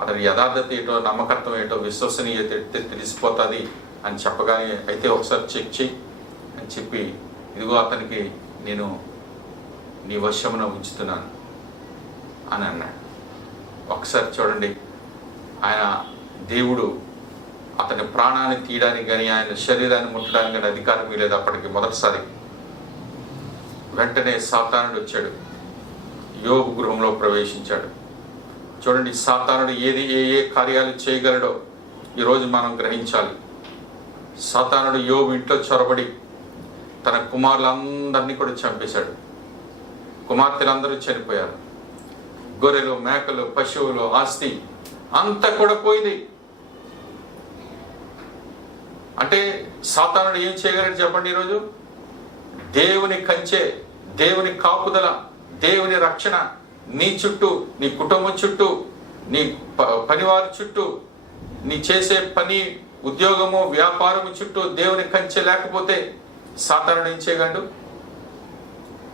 అతడి యథార్థత ఏంటో, నమ్మకత్వం ఏంటో, విశ్వసనీయత తెలిసిపోతుంది అని చెప్పగానే, అయితే ఒకసారి చెక్ చెయ్యి అని చెప్పి, ఇదిగో అతనికి నేను నీ వశమున ఉంచుతున్నాను అని అన్నాడు. ఒకసారి చూడండి, ఆయన దేవుడు అతని ప్రాణాన్ని తీయడానికి కానీ ఆయన శరీరాన్ని ముట్టడానికి కానీ అధికారం లేదు అప్పటికి. మొదటిసారి వెంటనే సాతానుడు వచ్చాడు, యోబు గృహంలో ప్రవేశించాడు. చూడండి, సాతానుడు ఏ కార్యాలు చేయగలడో ఈరోజు మనం గ్రహించాలి. సాతానుడు యోబు ఇంట్లో చొరబడి తన కుమారులందరినీ కూడా చంపేశాడు. కుమార్తెలందరూ చనిపోయారు. గొర్రెలు, మేకలు, పశువులు, ఆస్తి అంతా కూడా పోయింది. అంటే సాతానుడు ఏం చేయగలడు చెప్పండి? ఈరోజు దేవుని కంచె, దేవుని కాపుదల, దేవుని రక్షణ నీ చుట్టూ, నీ కుటుంబం చుట్టూ, నీ పనివారి చుట్టూ, నీ చేసే పని, ఉద్యోగము, వ్యాపారము చుట్టూ దేవుని కంచె లేకపోతే సాతానుడు ఏం చేయగలడు?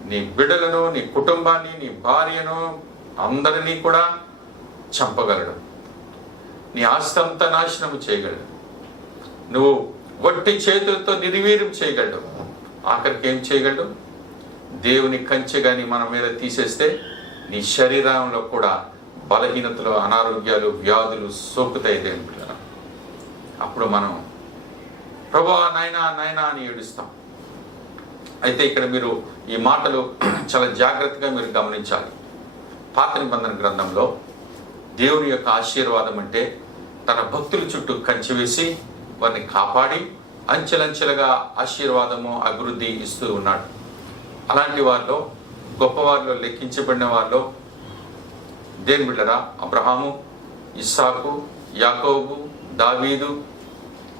నీ బిడ్డలను, నీ కుటుంబాన్ని, నీ భార్యను, అందరినీ కూడా చంపగలడు. నీ ఆస్తి అంతా నాశనము చేయగలడు. నువ్వు వట్టి చేతులతో నిర్వీర్యం చేయగలడు. ఆఖరికి ఏం చేయగలడు? దేవుని కంచె కానీ మన మీద తీసేస్తే నీ శరీరంలో కూడా బలహీనతలు, అనారోగ్యాలు, వ్యాధులు సోకుతాయి. దేవుని బిడ్డలారా, అప్పుడు మనం ప్రభువా నాయనా నాయనా అని ఏడుస్తాం. అయితే ఇక్కడ మీరు ఈ మాటలు చాలా జాగ్రత్తగా మీరు గమనించాలి. పాత నిబంధన గ్రంథంలో దేవుని యొక్క ఆశీర్వాదం అంటే తన భక్తుల చుట్టూ కంచె వేసి వారిని కాపాడి అంచెలంచెలుగా ఆశీర్వాదము, అభివృద్ధి ఇస్తూ ఉన్నాడు. అలాంటి వారిలో, గొప్పవారిలో, లెక్కించబడిన వారిలో దేవుని బిడ్డలారా, అబ్రహాము, ఇస్సాకు, యాకోబు, దావీదు,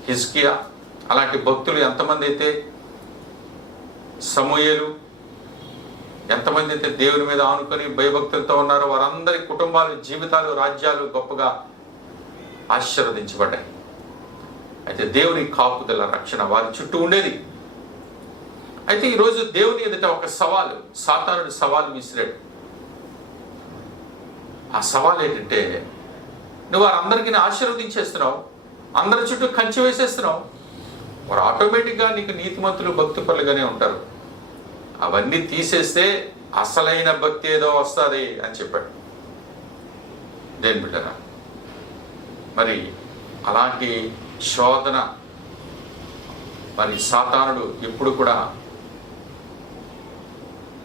హిజ్కియా అలాంటి భక్తులు ఎంతమంది అయితే, సమూయేలు ఎంతమంది అయితే దేవుని మీద ఆనుకొని భయభక్తులతో ఉన్నారో వారందరి కుటుంబాలు, జీవితాలు, రాజ్యాలు గొప్పగా ఆశీర్వదించబడ్డాయి. అయితే దేవుని కాపుదల, రక్షణ వారి చుట్టూ ఉండేది. అయితే ఈరోజు దేవుని ఎదుట ఒక సవాలు, సాతానుడు సవాలు విసిరాడు. ఆ సవాల్ ఏంటంటే, నువ్వు వారందరికీ ఆశీర్వదించేస్తున్నావు, అందరి చుట్టూ కంచె వేసేస్తున్నావు, వారు ఆటోమేటిక్గా నీకు నీతిమంతులు, భక్తి పరులుగానే ఉంటారు. అవన్నీ తీసేస్తే అసలైన భక్తి ఏదో వస్తుంది అని చెప్పాడు. దేని బిడ్డరా, మరి అలాంటి శోధన మరి సాతానుడు ఎప్పుడు కూడా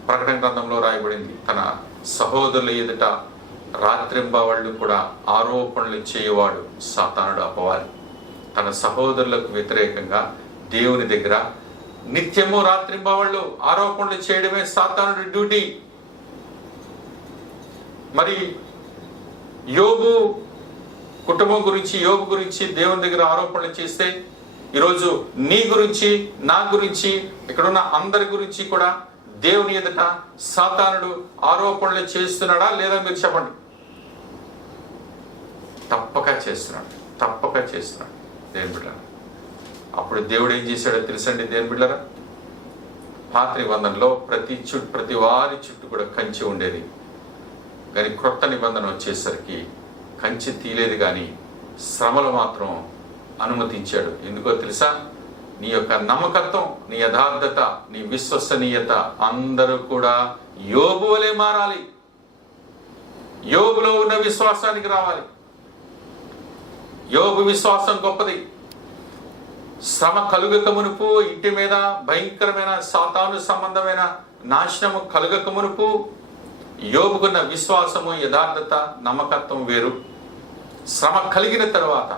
ప్రకటన గ్రంథంలో రాయబడింది, తన సహోదరుల ఎదుట రాత్రింబవళ్ళు కూడా ఆరోపణలు చేయవాడు సాతానుడు, అపవాది. తన సహోదరులకు వ్యతిరేకంగా దేవుని దగ్గర నిత్యము రాత్రింబవళ్ళు ఆరోపణలు చేయడమే సాతానుడి డ్యూటీ. మరి యోబు కుటుంబం గురించి, యోబు గురించి దేవుని దగ్గర ఆరోపణలు చేస్తే, ఈరోజు నీ గురించి, నా గురించి, ఇక్కడున్న అందరి గురించి కూడా దేవుని ఎదుట సాతానుడు ఆరోపణలు చేస్తున్నాడా లేదా? మీరు చెప్పండి. తప్పక చేస్తున్నాడు, తప్పక చేస్తున్నాడు దేవుని బిడ్డలారా. అప్పుడు దేవుడు ఏం చేశాడో తెలుసండి దేవుని బిడ్డలారా? పాత నిబంధనలో ప్రతి వారి చుట్టూ కూడా కంచె ఉండేది. కానీ క్రొత్త నిబంధన వచ్చేసరికి కంచె తీయలేదు, కానీ శ్రమలు మాత్రం అనుమతించాడు. ఎందుకో తెలుసా? నీ యొక్క నమ్మకత్వం, నీ యథార్థత, నీ విశ్వసనీయత అందరూ కూడా యోబు వలె మారాలి. యోబులో ఉన్న విశ్వాసానికి రావాలి. యోబు విశ్వాసం గొప్పది. శ్రమ కలుగక మునుపు, ఇంటి మీద భయంకరమైన సాతాను సంబంధమైన నాశనము కలుగక మునుపు యోబుకున్న విశ్వాసము, యథార్థత, నమ్మకత్వం వేరు. శ్రమ కలిగిన తర్వాత,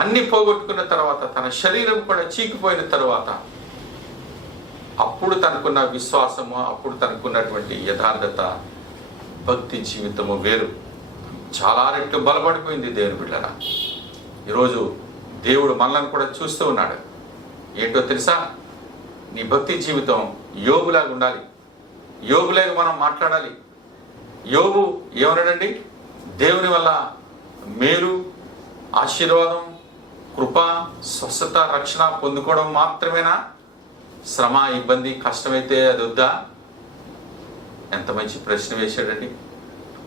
అన్ని పోగొట్టుకున్న తర్వాత, తన శరీరం కూడా చీకిపోయిన తర్వాత అప్పుడు తనకున్న విశ్వాసము, అప్పుడు తనకున్నటువంటి యథార్థత, భక్తి జీవితము వేరు. చాలా రెట్లు బలపడిపోయింది దేవుని బిడ్డరా. ఈరోజు దేవుడు మనల్ని కూడా చూస్తూ ఉన్నాడు. ఏంటో తెలుసా? నీ భక్తి జీవితం యోబులాగా ఉండాలి. యోబులాగా మనం మాట్లాడాలి. యోబు ఏమన్నాడండి? దేవుని వల్ల మేలు, ఆశీర్వాదం, కృప, స్వస్థత, రక్షణ పొందుకోవడం మాత్రమేనా? శ్రమ, ఇబ్బంది, కష్టమైతే అది వద్దా? ఎంత మంచి ప్రశ్న వేశాడండి.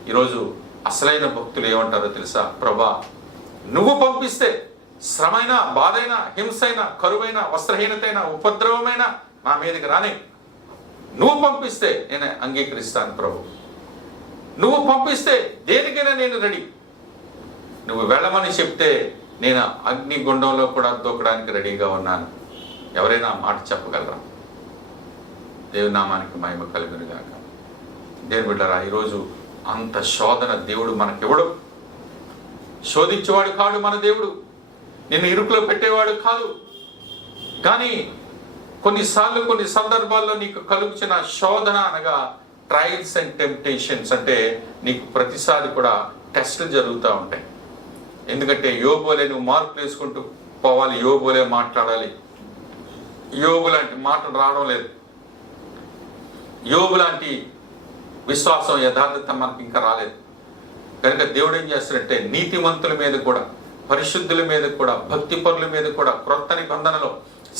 ఈరోజు అసలైన భక్తులు ఏమంటారో తెలుసా? ప్రభా, నువ్వు పంపిస్తే శ్రమైనా, బాధైనా, హింసైనా, కరువైనా, వస్త్రహీనతైనా, ఉపద్రవమైనా నా మీదకి రాని. నువ్వు పంపిస్తే నేను అంగీకరిస్తాను ప్రభు. నువ్వు పంపిస్తే దేనికైనా నేను రెడీ. నువ్వు వెళ్ళమని చెప్తే నేను అగ్నిగుండంలో కూడా దూకడానికి రెడీగా ఉన్నాను. ఎవరైనా మాట చెప్పగలరా? దేవుని నామానికి మహిమ కలుగును గాక. దేవుని బిడ్డలారా, ఈరోజు అంత శోధన దేవుడు మనకివ్వడు. శోధించేవాడు కాడు మన దేవుడు. నిన్ను ఇరుకులో పెట్టేవాడు కాదు. కానీ కొన్నిసార్లు, కొన్ని సందర్భాల్లో నీకు కలుగుచిన శోధన అనగా ట్రయల్స్ అండ్ టెంప్టేషన్స్, అంటే నీకు ప్రతిసారి కూడా టెస్ట్లు జరుగుతూ ఉంటాయి. ఎందుకంటే యోబులే నువ్వు మార్పులు వేసుకుంటూ పోవాలి, యోబులే మాట్లాడాలి. యోబు లాంటి మాటలు రావడం లేదు. యోబు లాంటి విశ్వాసం, యథార్థత మనకి ఇంకా రాలేదు. కనుక దేవుడు ఏం చేస్తాడంటే నీతిమంతుల మీద కూడా, పరిశుద్ధుల మీద కూడా, భక్తి పరుల మీద కూడా క్రొత్త నిబంధనలో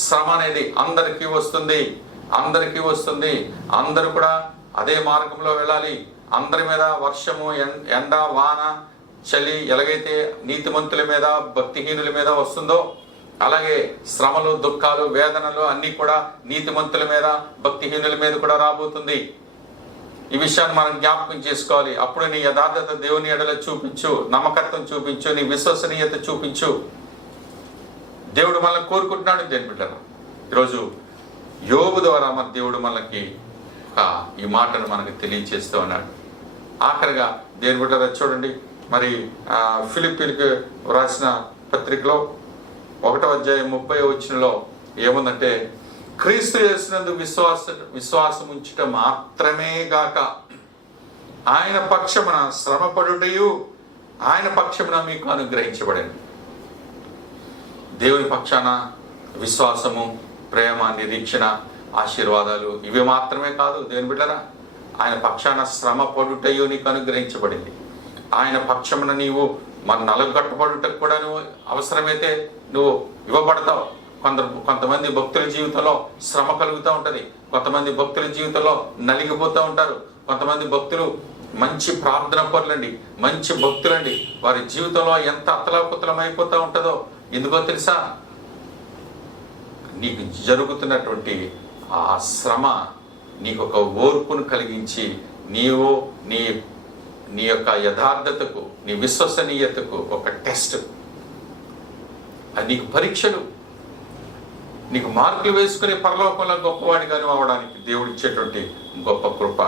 శ్రమ అనేది అందరికీ వస్తుంది. అందరికీ వస్తుంది. అందరూ కూడా అదే మార్గంలో వెళ్ళాలి. అందరి మీద వర్షము, ఎండ, వాన, చలి ఎలాగైతే నీతిమంతుల మీద, భక్తిహీనుల మీద వస్తుందో అలాగే శ్రమలు, దుఃఖాలు, వేదనలు అన్నీ కూడా నీతిమంతుల మీద, భక్తిహీనుల మీద కూడా రాబోతుంది. ఈ విషయాన్ని మనం జ్ఞాపకం చేసుకోవాలి. అప్పుడు నీ యథార్థత దేవుని ఎడల చూపించు, నమ్మకత్వం చూపించు, నీ విశ్వసనీయత చూపించు. దేవుడు మనల్ని కోరుకుంటున్నాడు. దేవుని బిడ్డలు, ఈరోజు యోబు ద్వారా మన దేవుడు మనకి ఈ మాటను మనకు తెలియచేస్తూ ఉన్నాడు. ఆఖరిగా దేవుని బిడ్డలు చూడండి, మరి ఫిలిప్పీలకు రాసిన పత్రికలో 1వ అధ్యాయం 30వ వచనంలో ఏముందంటే, క్రీస్తు యేసునందు విశ్వాసం ఉంచుట మాత్రమే గాక ఆయన పక్షమున శ్రమపడుటయు ఆయన పక్షమున మీకు అనుగ్రహించబడింది. దేవుని పక్షాన విశ్వాసము, ప్రేమ, నిరీక్షణ, ఆశీర్వాదాలు ఇవి మాత్రమే కాదు దేవుని బిడ్డరా. ఆయన పక్షాన శ్రమ పడుటయు నీకు అనుగ్రహించబడింది. ఆయన పక్షమున నీవు మన నలుగట్టబడుటకు కూడా నువ్వు అవసరమైతే నువ్వు ఇవ్వబడతావు. కొంతమంది భక్తుల జీవితంలో శ్రమ కలుగుతూ ఉంటుంది. కొంతమంది భక్తుల జీవితంలో నలిగిపోతూ ఉంటారు. కొంతమంది భక్తులు మంచి ప్రార్థన పరులండి, మంచి భక్తులండి. వారి జీవితంలో ఎంత అతలాకుతలం అయిపోతూ ఉంటుందో ఎందుకో తెలుసా? నీకు జరుగుతున్నటువంటి ఆ శ్రమ నీకు ఒక ఓర్పును కలిగించి నీవు నీ యొక్క యథార్థతకు, నీ విశ్వసనీయతకు ఒక టెస్ట్. అది నీకు పరీక్షలు, నీకు మార్కులు వేసుకునే పరలోకంలో గొప్పవాడిగాను అవడానికి దేవుడు ఇచ్చేటువంటి గొప్ప కృప.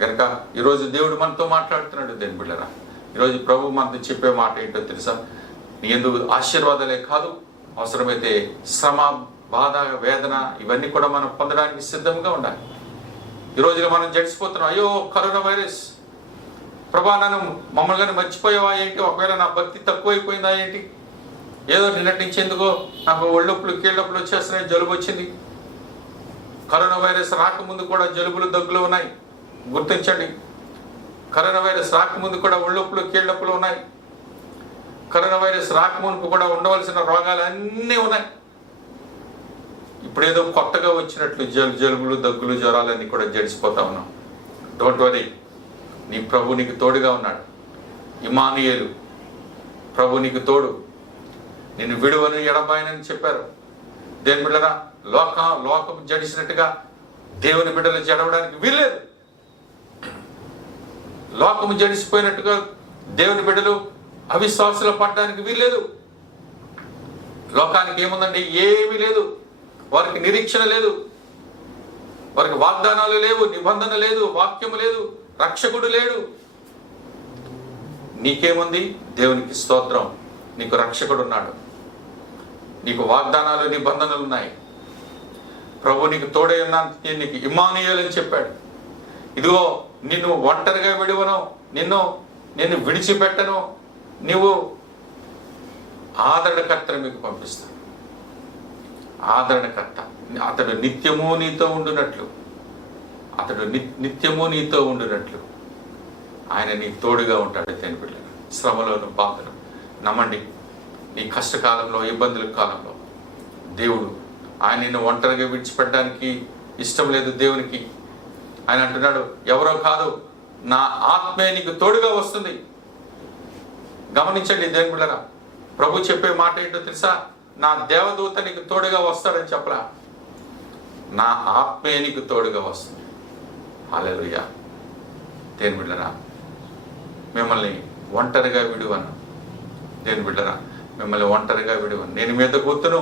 కనుక ఈరోజు దేవుడు మనతో మాట్లాడుతున్నాడు. దేని బిడ్డరా, ఈరోజు ప్రభు మనతో చెప్పే మాట ఏంటో తెలుసా? నీ ఎందుకు ఆశీర్వాదాలే కాదు, అవసరమైతే శ్రమ, బాధ, వేదన ఇవన్నీ కూడా మనం పొందడానికి సిద్ధంగా ఉండాలి. ఈ రోజులో మనం జడిసిపోతున్నాం. అయ్యో కరోనా వైరస్, ప్రభా నన్ను మమ్మల్ని మర్చిపోయావా ఏంటి? ఒకవేళ నా భక్తి తక్కువైపోయిందా ఏంటి? ఏదో నిన్నటి నుంచి ఎందుకో నాకు ఒళ్ళొప్పులు, కీళ్ళొప్పులు వచ్చేస్తున్నాయి, జలుబు వచ్చింది. కరోనా వైరస్ రాకముందు కూడా జలుబులు, దగ్గులు ఉన్నాయి. గుర్తించండి, కరోనా వైరస్ రాకముందు కూడా ఒళ్ళొప్పులు, కీళ్ళొప్పులు ఉన్నాయి. కరోనా వైరస్ రాకముందు కూడా ఉండవలసిన రోగాలు అన్నీ ఉన్నాయి. ఇప్పుడేదో కొత్తగా వచ్చినట్లు జలుబులు, దగ్గులు, జ్వరాలన్నీ కూడా జడిసిపోతా ఉన్నాం. డోంట్ వరీ, నీ ప్రభు నీకు తోడుగా ఉన్నాడు. ఇమానుయేలు, ప్రభు నీకు తోడు, నిన్ను విడువని ఎడబాయనని చెప్పారు. దేని బిడ్డరా, లోకం జడిసినట్టుగా దేవుని బిడ్డలు జడవడానికి వీల్లేదు. లోకము జడిసిపోయినట్టుగా దేవుని బిడ్డలు అవిశ్వాసులు పడడానికి వీల్లేదు. లోకానికి ఏముందండి? ఏమీ లేదు. వారికి నిరీక్షణ లేదు, వారికి వాగ్దానాలు లేవు, నిబంధన లేదు, వాక్యము లేదు, రక్షకుడు లేడు. నీకేముంది? దేవునికి స్తోత్రం, నీకు రక్షకుడు ఉన్నాడు, నీకు వాగ్దానాలు నిబంధనలు ఉన్నాయి. ప్రభు నీకు తోడై ఉన్నాను, నేను నీకు ఇమ్మానుయేలు అని చెప్పాడు. ఇదిగో నిన్ను ఒంటరిగా విడువను, నిన్ను విడిచిపెట్టను, నువ్వు ఆదరణకర్తను మీకు పంపిస్తాను. ఆదరణకర్త, అతడు నిత్యము నీతో ఉండునట్లు, నిత్యము నీతో ఉండునట్లు ఆయన నీకు తోడుగా ఉంటాడు. దేని బిడ్డలు శ్రమలోను బాధలు నమ్మండి. నీ కష్టకాలంలో, ఇబ్బందుల కాలంలో దేవుడు ఆయన నిన్ను ఒంటరిగా విడిచిపెట్టడానికి ఇష్టం లేదు దేవునికి. ఆయన అంటున్నాడు, ఎవరో కాదు, నా ఆత్మే నీకు తోడుగా వస్తుంది. గమనించండి దేవుని బిడ్డలారా, ప్రభు చెప్పే మాట ఏంటో తెలుసా? నా దేవదూత నీకు తోడుగా వస్తాడని చెప్పలా, నా ఆత్మే నీకు తోడుగా వస్తుంది. హల్లెలూయా. దేవుని బిడ్డలారా, మిమ్మల్ని ఒంటరిగా విడువను. దేవుని బిడ్డలారా, మిమ్మల్ని ఒంటరిగా విడువను. నేను మీద కూతును,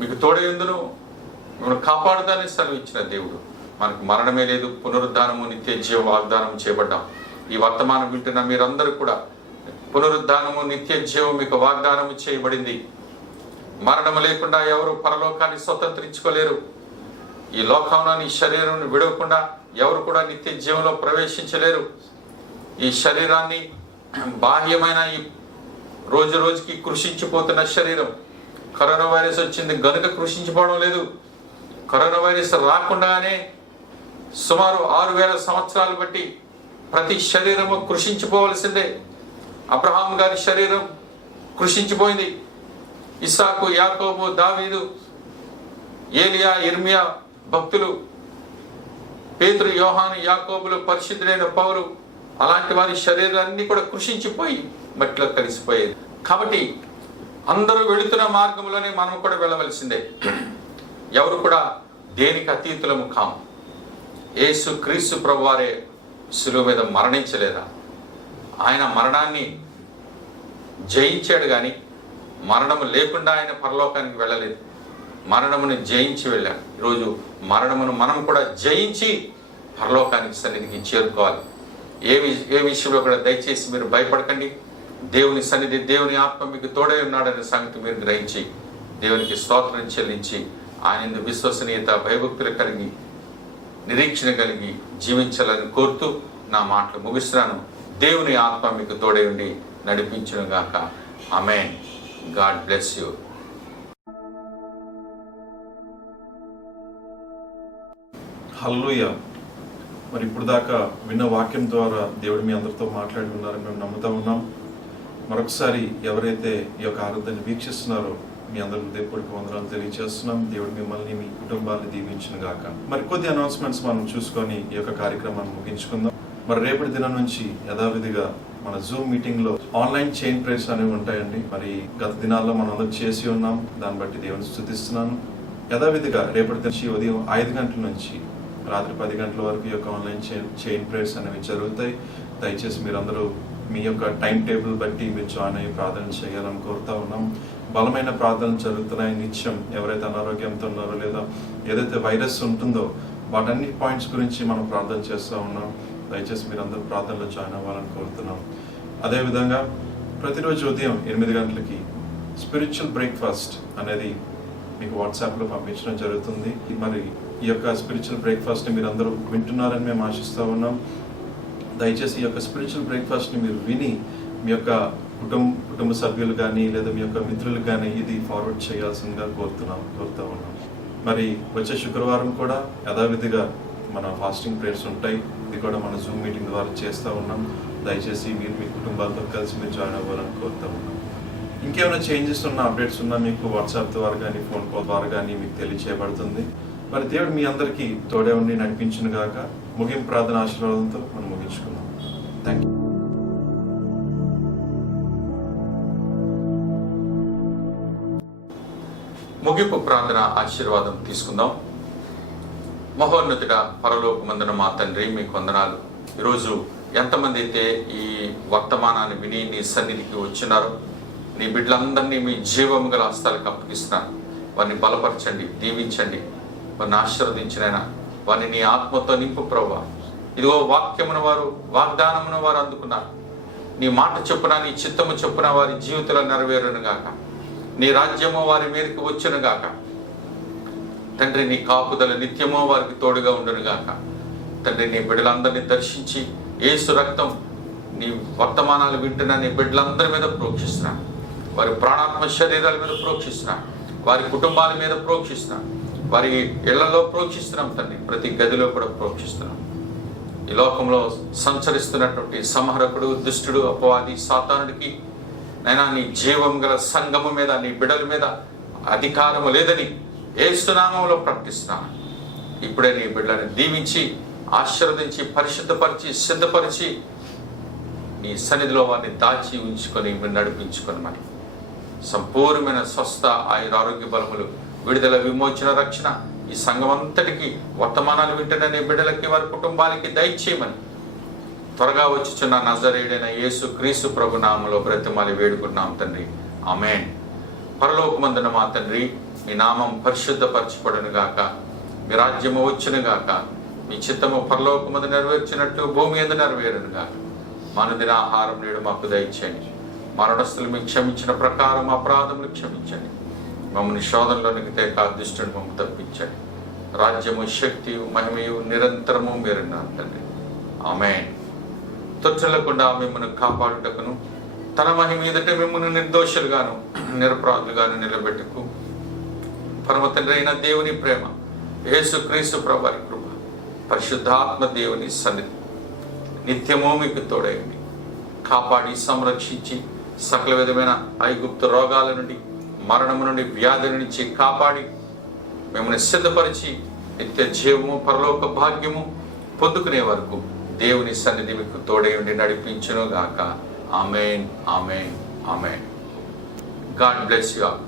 మీకు తోడయుందును, మిమ్మల్ని కాపాడుతానని సెలవు ఇచ్చిన దేవుడు. మనకు మరణమే లేదు, పునరుద్ధానము, నిత్య జీవ వాగ్దానం చేయబడ్డాం. ఈ వర్తమానం వింటున్న మీరందరూ కూడా పునరుద్ధానము, నిత్య జీవం మీకు వాగ్దానము చేయబడింది. మరణము లేకుండా ఎవరు పరలోకాన్ని స్వతంత్రించుకోలేరు. ఈ లోకంలో నీ శరీరం విడవకుండా ఎవరు కూడా నిత్య జీవంలో ప్రవేశించలేరు. ఈ శరీరాన్ని బాహ్యమైన ఈ రోజు రోజుకి కృషించిపోతున్న శరీరం, కరోనా వైరస్ వచ్చింది గనుక కృషించిపోవడం లేదు. కరోనా వైరస్ రాకుండానే సుమారు 6000 సంవత్సరాలు బట్టి ప్రతి శరీరము కృషించిపోవలసిందే. అబ్రహాం గారి శరీరం కృషించిపోయింది. ఇస్సాకు, యాకోబు, దావీదు, ఏలియా, ఇర్మియా భక్తులు, పేతురు, యోహాను, యాకోబులు, పరిశుద్ధుడైన పౌలు, అలాంటి వారి శరీరాన్ని కూడా కృషించిపోయి మట్టిలో కలిసిపోయేది. కాబట్టి అందరూ వెళుతున్న మార్గంలోనే మనం కూడా వెళ్ళవలసిందే. ఎవరు కూడా దేనికి అతీతులము కాము. యేసు క్రీస్తు ప్రభువారే శిలువ మీద మరణించలేదా? ఆయన మరణాన్ని జయించాడు, కానీ మరణము లేకుండా ఆయన పరలోకానికి వెళ్ళలేదు. మరణమును జయించి వెళ్ళాడు. ఈరోజు మరణమును మనం కూడా జయించి పరలోకానికి సన్నిధికి చేరుకోవాలి. ఏ విషయంలో కూడా దయచేసి మీరు భయపడకండి. దేవుని సన్నిధి, దేవుని ఆత్మ మీకు తోడై ఉన్నాడనే సంగతి మీరు గ్రహించి దేవునికి స్తోత్రం చెల్లించి ఆయన విశ్వసనీయత, భయభక్తులు కలిగి, నిరీక్షణ కలిగి జీవించాలని కోరుతూ నా మాటలు ముగిస్తున్నాను. దేవుని ఆత్మ మీకు తోడై ఉండి నడిపించును గాక. ఆమేన్. God bless you. హల్లెలూయా. మరి ఇప్పుడు దాకా విన్న వాక్యం ద్వారా దేవుడు మీ అందరితో మాట్లాడి ఉన్నారని మేము నమ్ముతా ఉన్నాం. మరొకసారి ఎవరైతే ఈ యొక్క ఆరాధనని వీక్షిస్తున్నారో మీ అందరూ దేవుడికి వందనాలు తెలియజేస్తున్నాం. దేవుడు మిమ్మల్ని, మీ కుటుంబాన్ని దీవించును గాక. మరి కొద్ది అనౌన్స్మెంట్స్ మనం చూసుకొని ఈ యొక్క కార్యక్రమాన్ని ముగించుకుందాం. మరి రేపటి దినం నుంచి యథావిధిగా మన జూమ్ మీటింగ్ లో ఆన్లైన్ చైన్ ప్రేయర్స్ అనేవి ఉంటాయండి. మరి గత దినాల్లో మనం అందరూ చేసి ఉన్నాం, దాన్ని బట్టి దేవుని స్తుతిస్తున్నాను. యథావిధిగా రేపటి నుంచి ఉదయం 5 గంటల నుంచి రాత్రి 10 గంటల వరకు ఈ యొక్క ఆన్లైన్ చైన్ ప్రేయర్స్ అనేవి జరుగుతాయి. దయచేసి మీరందరూ మీ యొక్క టైం టేబుల్ బట్టి మీరు జాయిన్ అయ్యి ప్రార్థన చేయాలని కోరుతా ఉన్నాం. బలమైన ప్రార్థనలు జరుగుతున్నాయి నిత్యం. ఎవరైతే అనారోగ్యంతో ఉన్నారో లేదా ఏదైతే వైరస్ ఉంటుందో వాటన్ని పాయింట్స్ గురించి మనం ప్రార్థన చేస్తూ ఉన్నాం. దయచేసి మీరందరూ ప్రార్థనలో జాయిన్ అవ్వాలని కోరుతున్నాం. అదేవిధంగా ప్రతిరోజు ఉదయం 8 గంటలకి స్పిరిచువల్ బ్రేక్ఫాస్ట్ అనేది మీకు వాట్సాప్లో పంపించడం జరుగుతుంది. మరి ఈ యొక్క స్పిరిచువల్ బ్రేక్ఫాస్ట్ని మీరు అందరూ వింటున్నారని మేము ఆశిస్తూ ఉన్నాం. దయచేసి ఈ యొక్క స్పిరిచువల్ బ్రేక్ఫాస్ట్ని మీరు విని మీ యొక్క కుటుంబ సభ్యులు కానీ లేదా మీ యొక్క మిత్రులు కానీ ఇది ఫార్వర్డ్ చేయాల్సిందిగా కోరుతూ ఉన్నాం. మరి వచ్చే శుక్రవారం కూడా యథావిధిగా మన ఫాస్టింగ్ ప్రేయర్స్ ఉంటాయి. ఇది కూడా మన జూమ్ మీటింగ్ ద్వారా చేస్తూ ఉన్నాం. దయచేసి మీరు మీ కుటుంబాలతో కలిసి మీరు జాయిన్ అవ్వాలని కోరుతూ ఉన్నాం. ఇంకేమైనా చేంజెస్ ఉన్న అప్డేట్స్ ఉన్నా మీకు వాట్సాప్ ద్వారా కానీ ఫోన్ కాల్ ద్వారా కానీ మీకు తెలియచేయబడుతుంది. మరి దేవుడు మీ అందరికీ తోడే ఉండి నడిపించును గాక. ముగింపు ప్రార్థన ఆశీర్వాదంతో మనం ముగించుకుందాం. Thank you. ముగింపు ప్రార్థన ఆశీర్వాదం తీసుకుందాం. మహోన్నతుడ, పరలోకమందున మా తండ్రి, మీకు వందనాలు. ఈరోజు ఎంతమంది అయితే ఈ వర్తమానాన్ని విని నీ సన్నిధికి వచ్చినారో నీ బిడ్డలందరినీ మీ జీవము గల హస్తాలకు అప్పగిస్తున్నాను. వారిని బలపరచండి, దీవించండి, వారిని ఆశీర్వదించినైనా వారిని నీ ఆత్మతో నింపు ప్రభువా. ఇదిగో వాక్యమును వారు, వాగ్దానమును వారు అందుకున్నారు. నీ మాట చొప్పున, నీ చిత్తము చొప్పున వారి జీవితంలో నెరవేరును గాక. నీ రాజ్యము వారి మీదకి వచ్చును గాక. తండ్రి, నీ కాపుదల నిత్యమో వారికి తోడుగా ఉండును గాక. తండ్రి, నీ బిడ్డలందరినీ దర్శించి యేసు రక్తం నీ వర్తమానాలు వింటున్న నీ బిడ్డలందరి మీద ప్రోక్షిస్తున్నా. వారి ప్రాణాత్మ శరీరాల మీద ప్రోక్షిస్తున్నా. వారి కుటుంబాల మీద ప్రోక్షిస్తున్నా. వారి ఇళ్లలో ప్రోక్షిస్తున్నాం తండ్రి. ప్రతి గదిలో కూడా ప్రోక్షిస్తున్నాం. ఈ లోకంలో సంచరిస్తున్నటువంటి సంహరకుడు, దుష్టుడు, అపవాది, సాతానుడికి నైనా నీ జీవం గల సంఘము మీద, నీ బిడ్డల మీద అధికారము లేదని యేసు నామములో ప్రకటిస్తున్నాను. ఇప్పుడే నీ బిడ్డలను దీవించి, ఆశీర్వదించి, పరిశుద్ధపరిచి, సిద్ధపరిచి నీ సన్నిధిలో వారిని దాచి ఉంచుకొని నడిపించుకొని మరి సంపూర్ణమైన స్వస్థ, ఆయుర, ఆరోగ్య బలములు, విడుదల, విమోచన, రక్షణ ఈ సంఘం అంతటికి వర్తమానాలు వింటున్న నీ బిడ్డలకి, వారి కుటుంబాలకి దయచేయమని త్వరగా వచ్చుచున్న నజరేయుడైన యేసు క్రీస్తు ప్రభు నామములో బ్రతిమాలి వేడుకున్నాం తండ్రి. ఆమేన్. పరలోకమందున మా తండ్రి, మీ నామం పరిశుద్ధపరచబడును గాక. మీ రాజ్యము వచ్చును గాక. మీ చిత్తము పరలోకమందు నెరవేర్చినట్టు భూమి యందు నెరవేరును గాక. మా అనుదిన ఆహారం నేడు మాకు దయచేయండి. మా రుణస్తులు మీకు క్షమించిన ప్రకారం అపరాధములు క్షమించండి. మమ్మల్ని శోధనలోనికి తేక దుష్టుని మమ్మల్ని తప్పించండి. రాజ్యము, శక్తియు, మహిమయు నిరంతరము మీరున్నారు తండ్రి. ఆమేన్. తొట్టెలకుండా మిమ్మల్ని కాపాడుటకును, తన మహిమ ఎదుట మిమ్మల్ని నిర్దోషులుగాను నిరపరాధులుగాను నిలబెట్టుకు పరమ తండ్రి అయిన దేవుని ప్రేమ, యేసు క్రీస్తు ప్రభువారి కృప, పరిశుద్ధాత్మ దేవుని సన్నిధి నిత్యమో మీకు తోడయండి. కాపాడి, సంరక్షించి సకల విధమైన ఐగుప్తు రోగాల నుండి, మరణము నుండి, వ్యాధి నుంచి కాపాడి మిమ్మల్ని సిద్ధపరిచి నిత్య జీవము, పరలోక భాగ్యము పొందుకునే వరకు దేవుని సన్నిధి మీకు తోడయుండి నడిపించును గాక. ఆమేన్, ఆమేన్, ఆమేన్. God bless you all.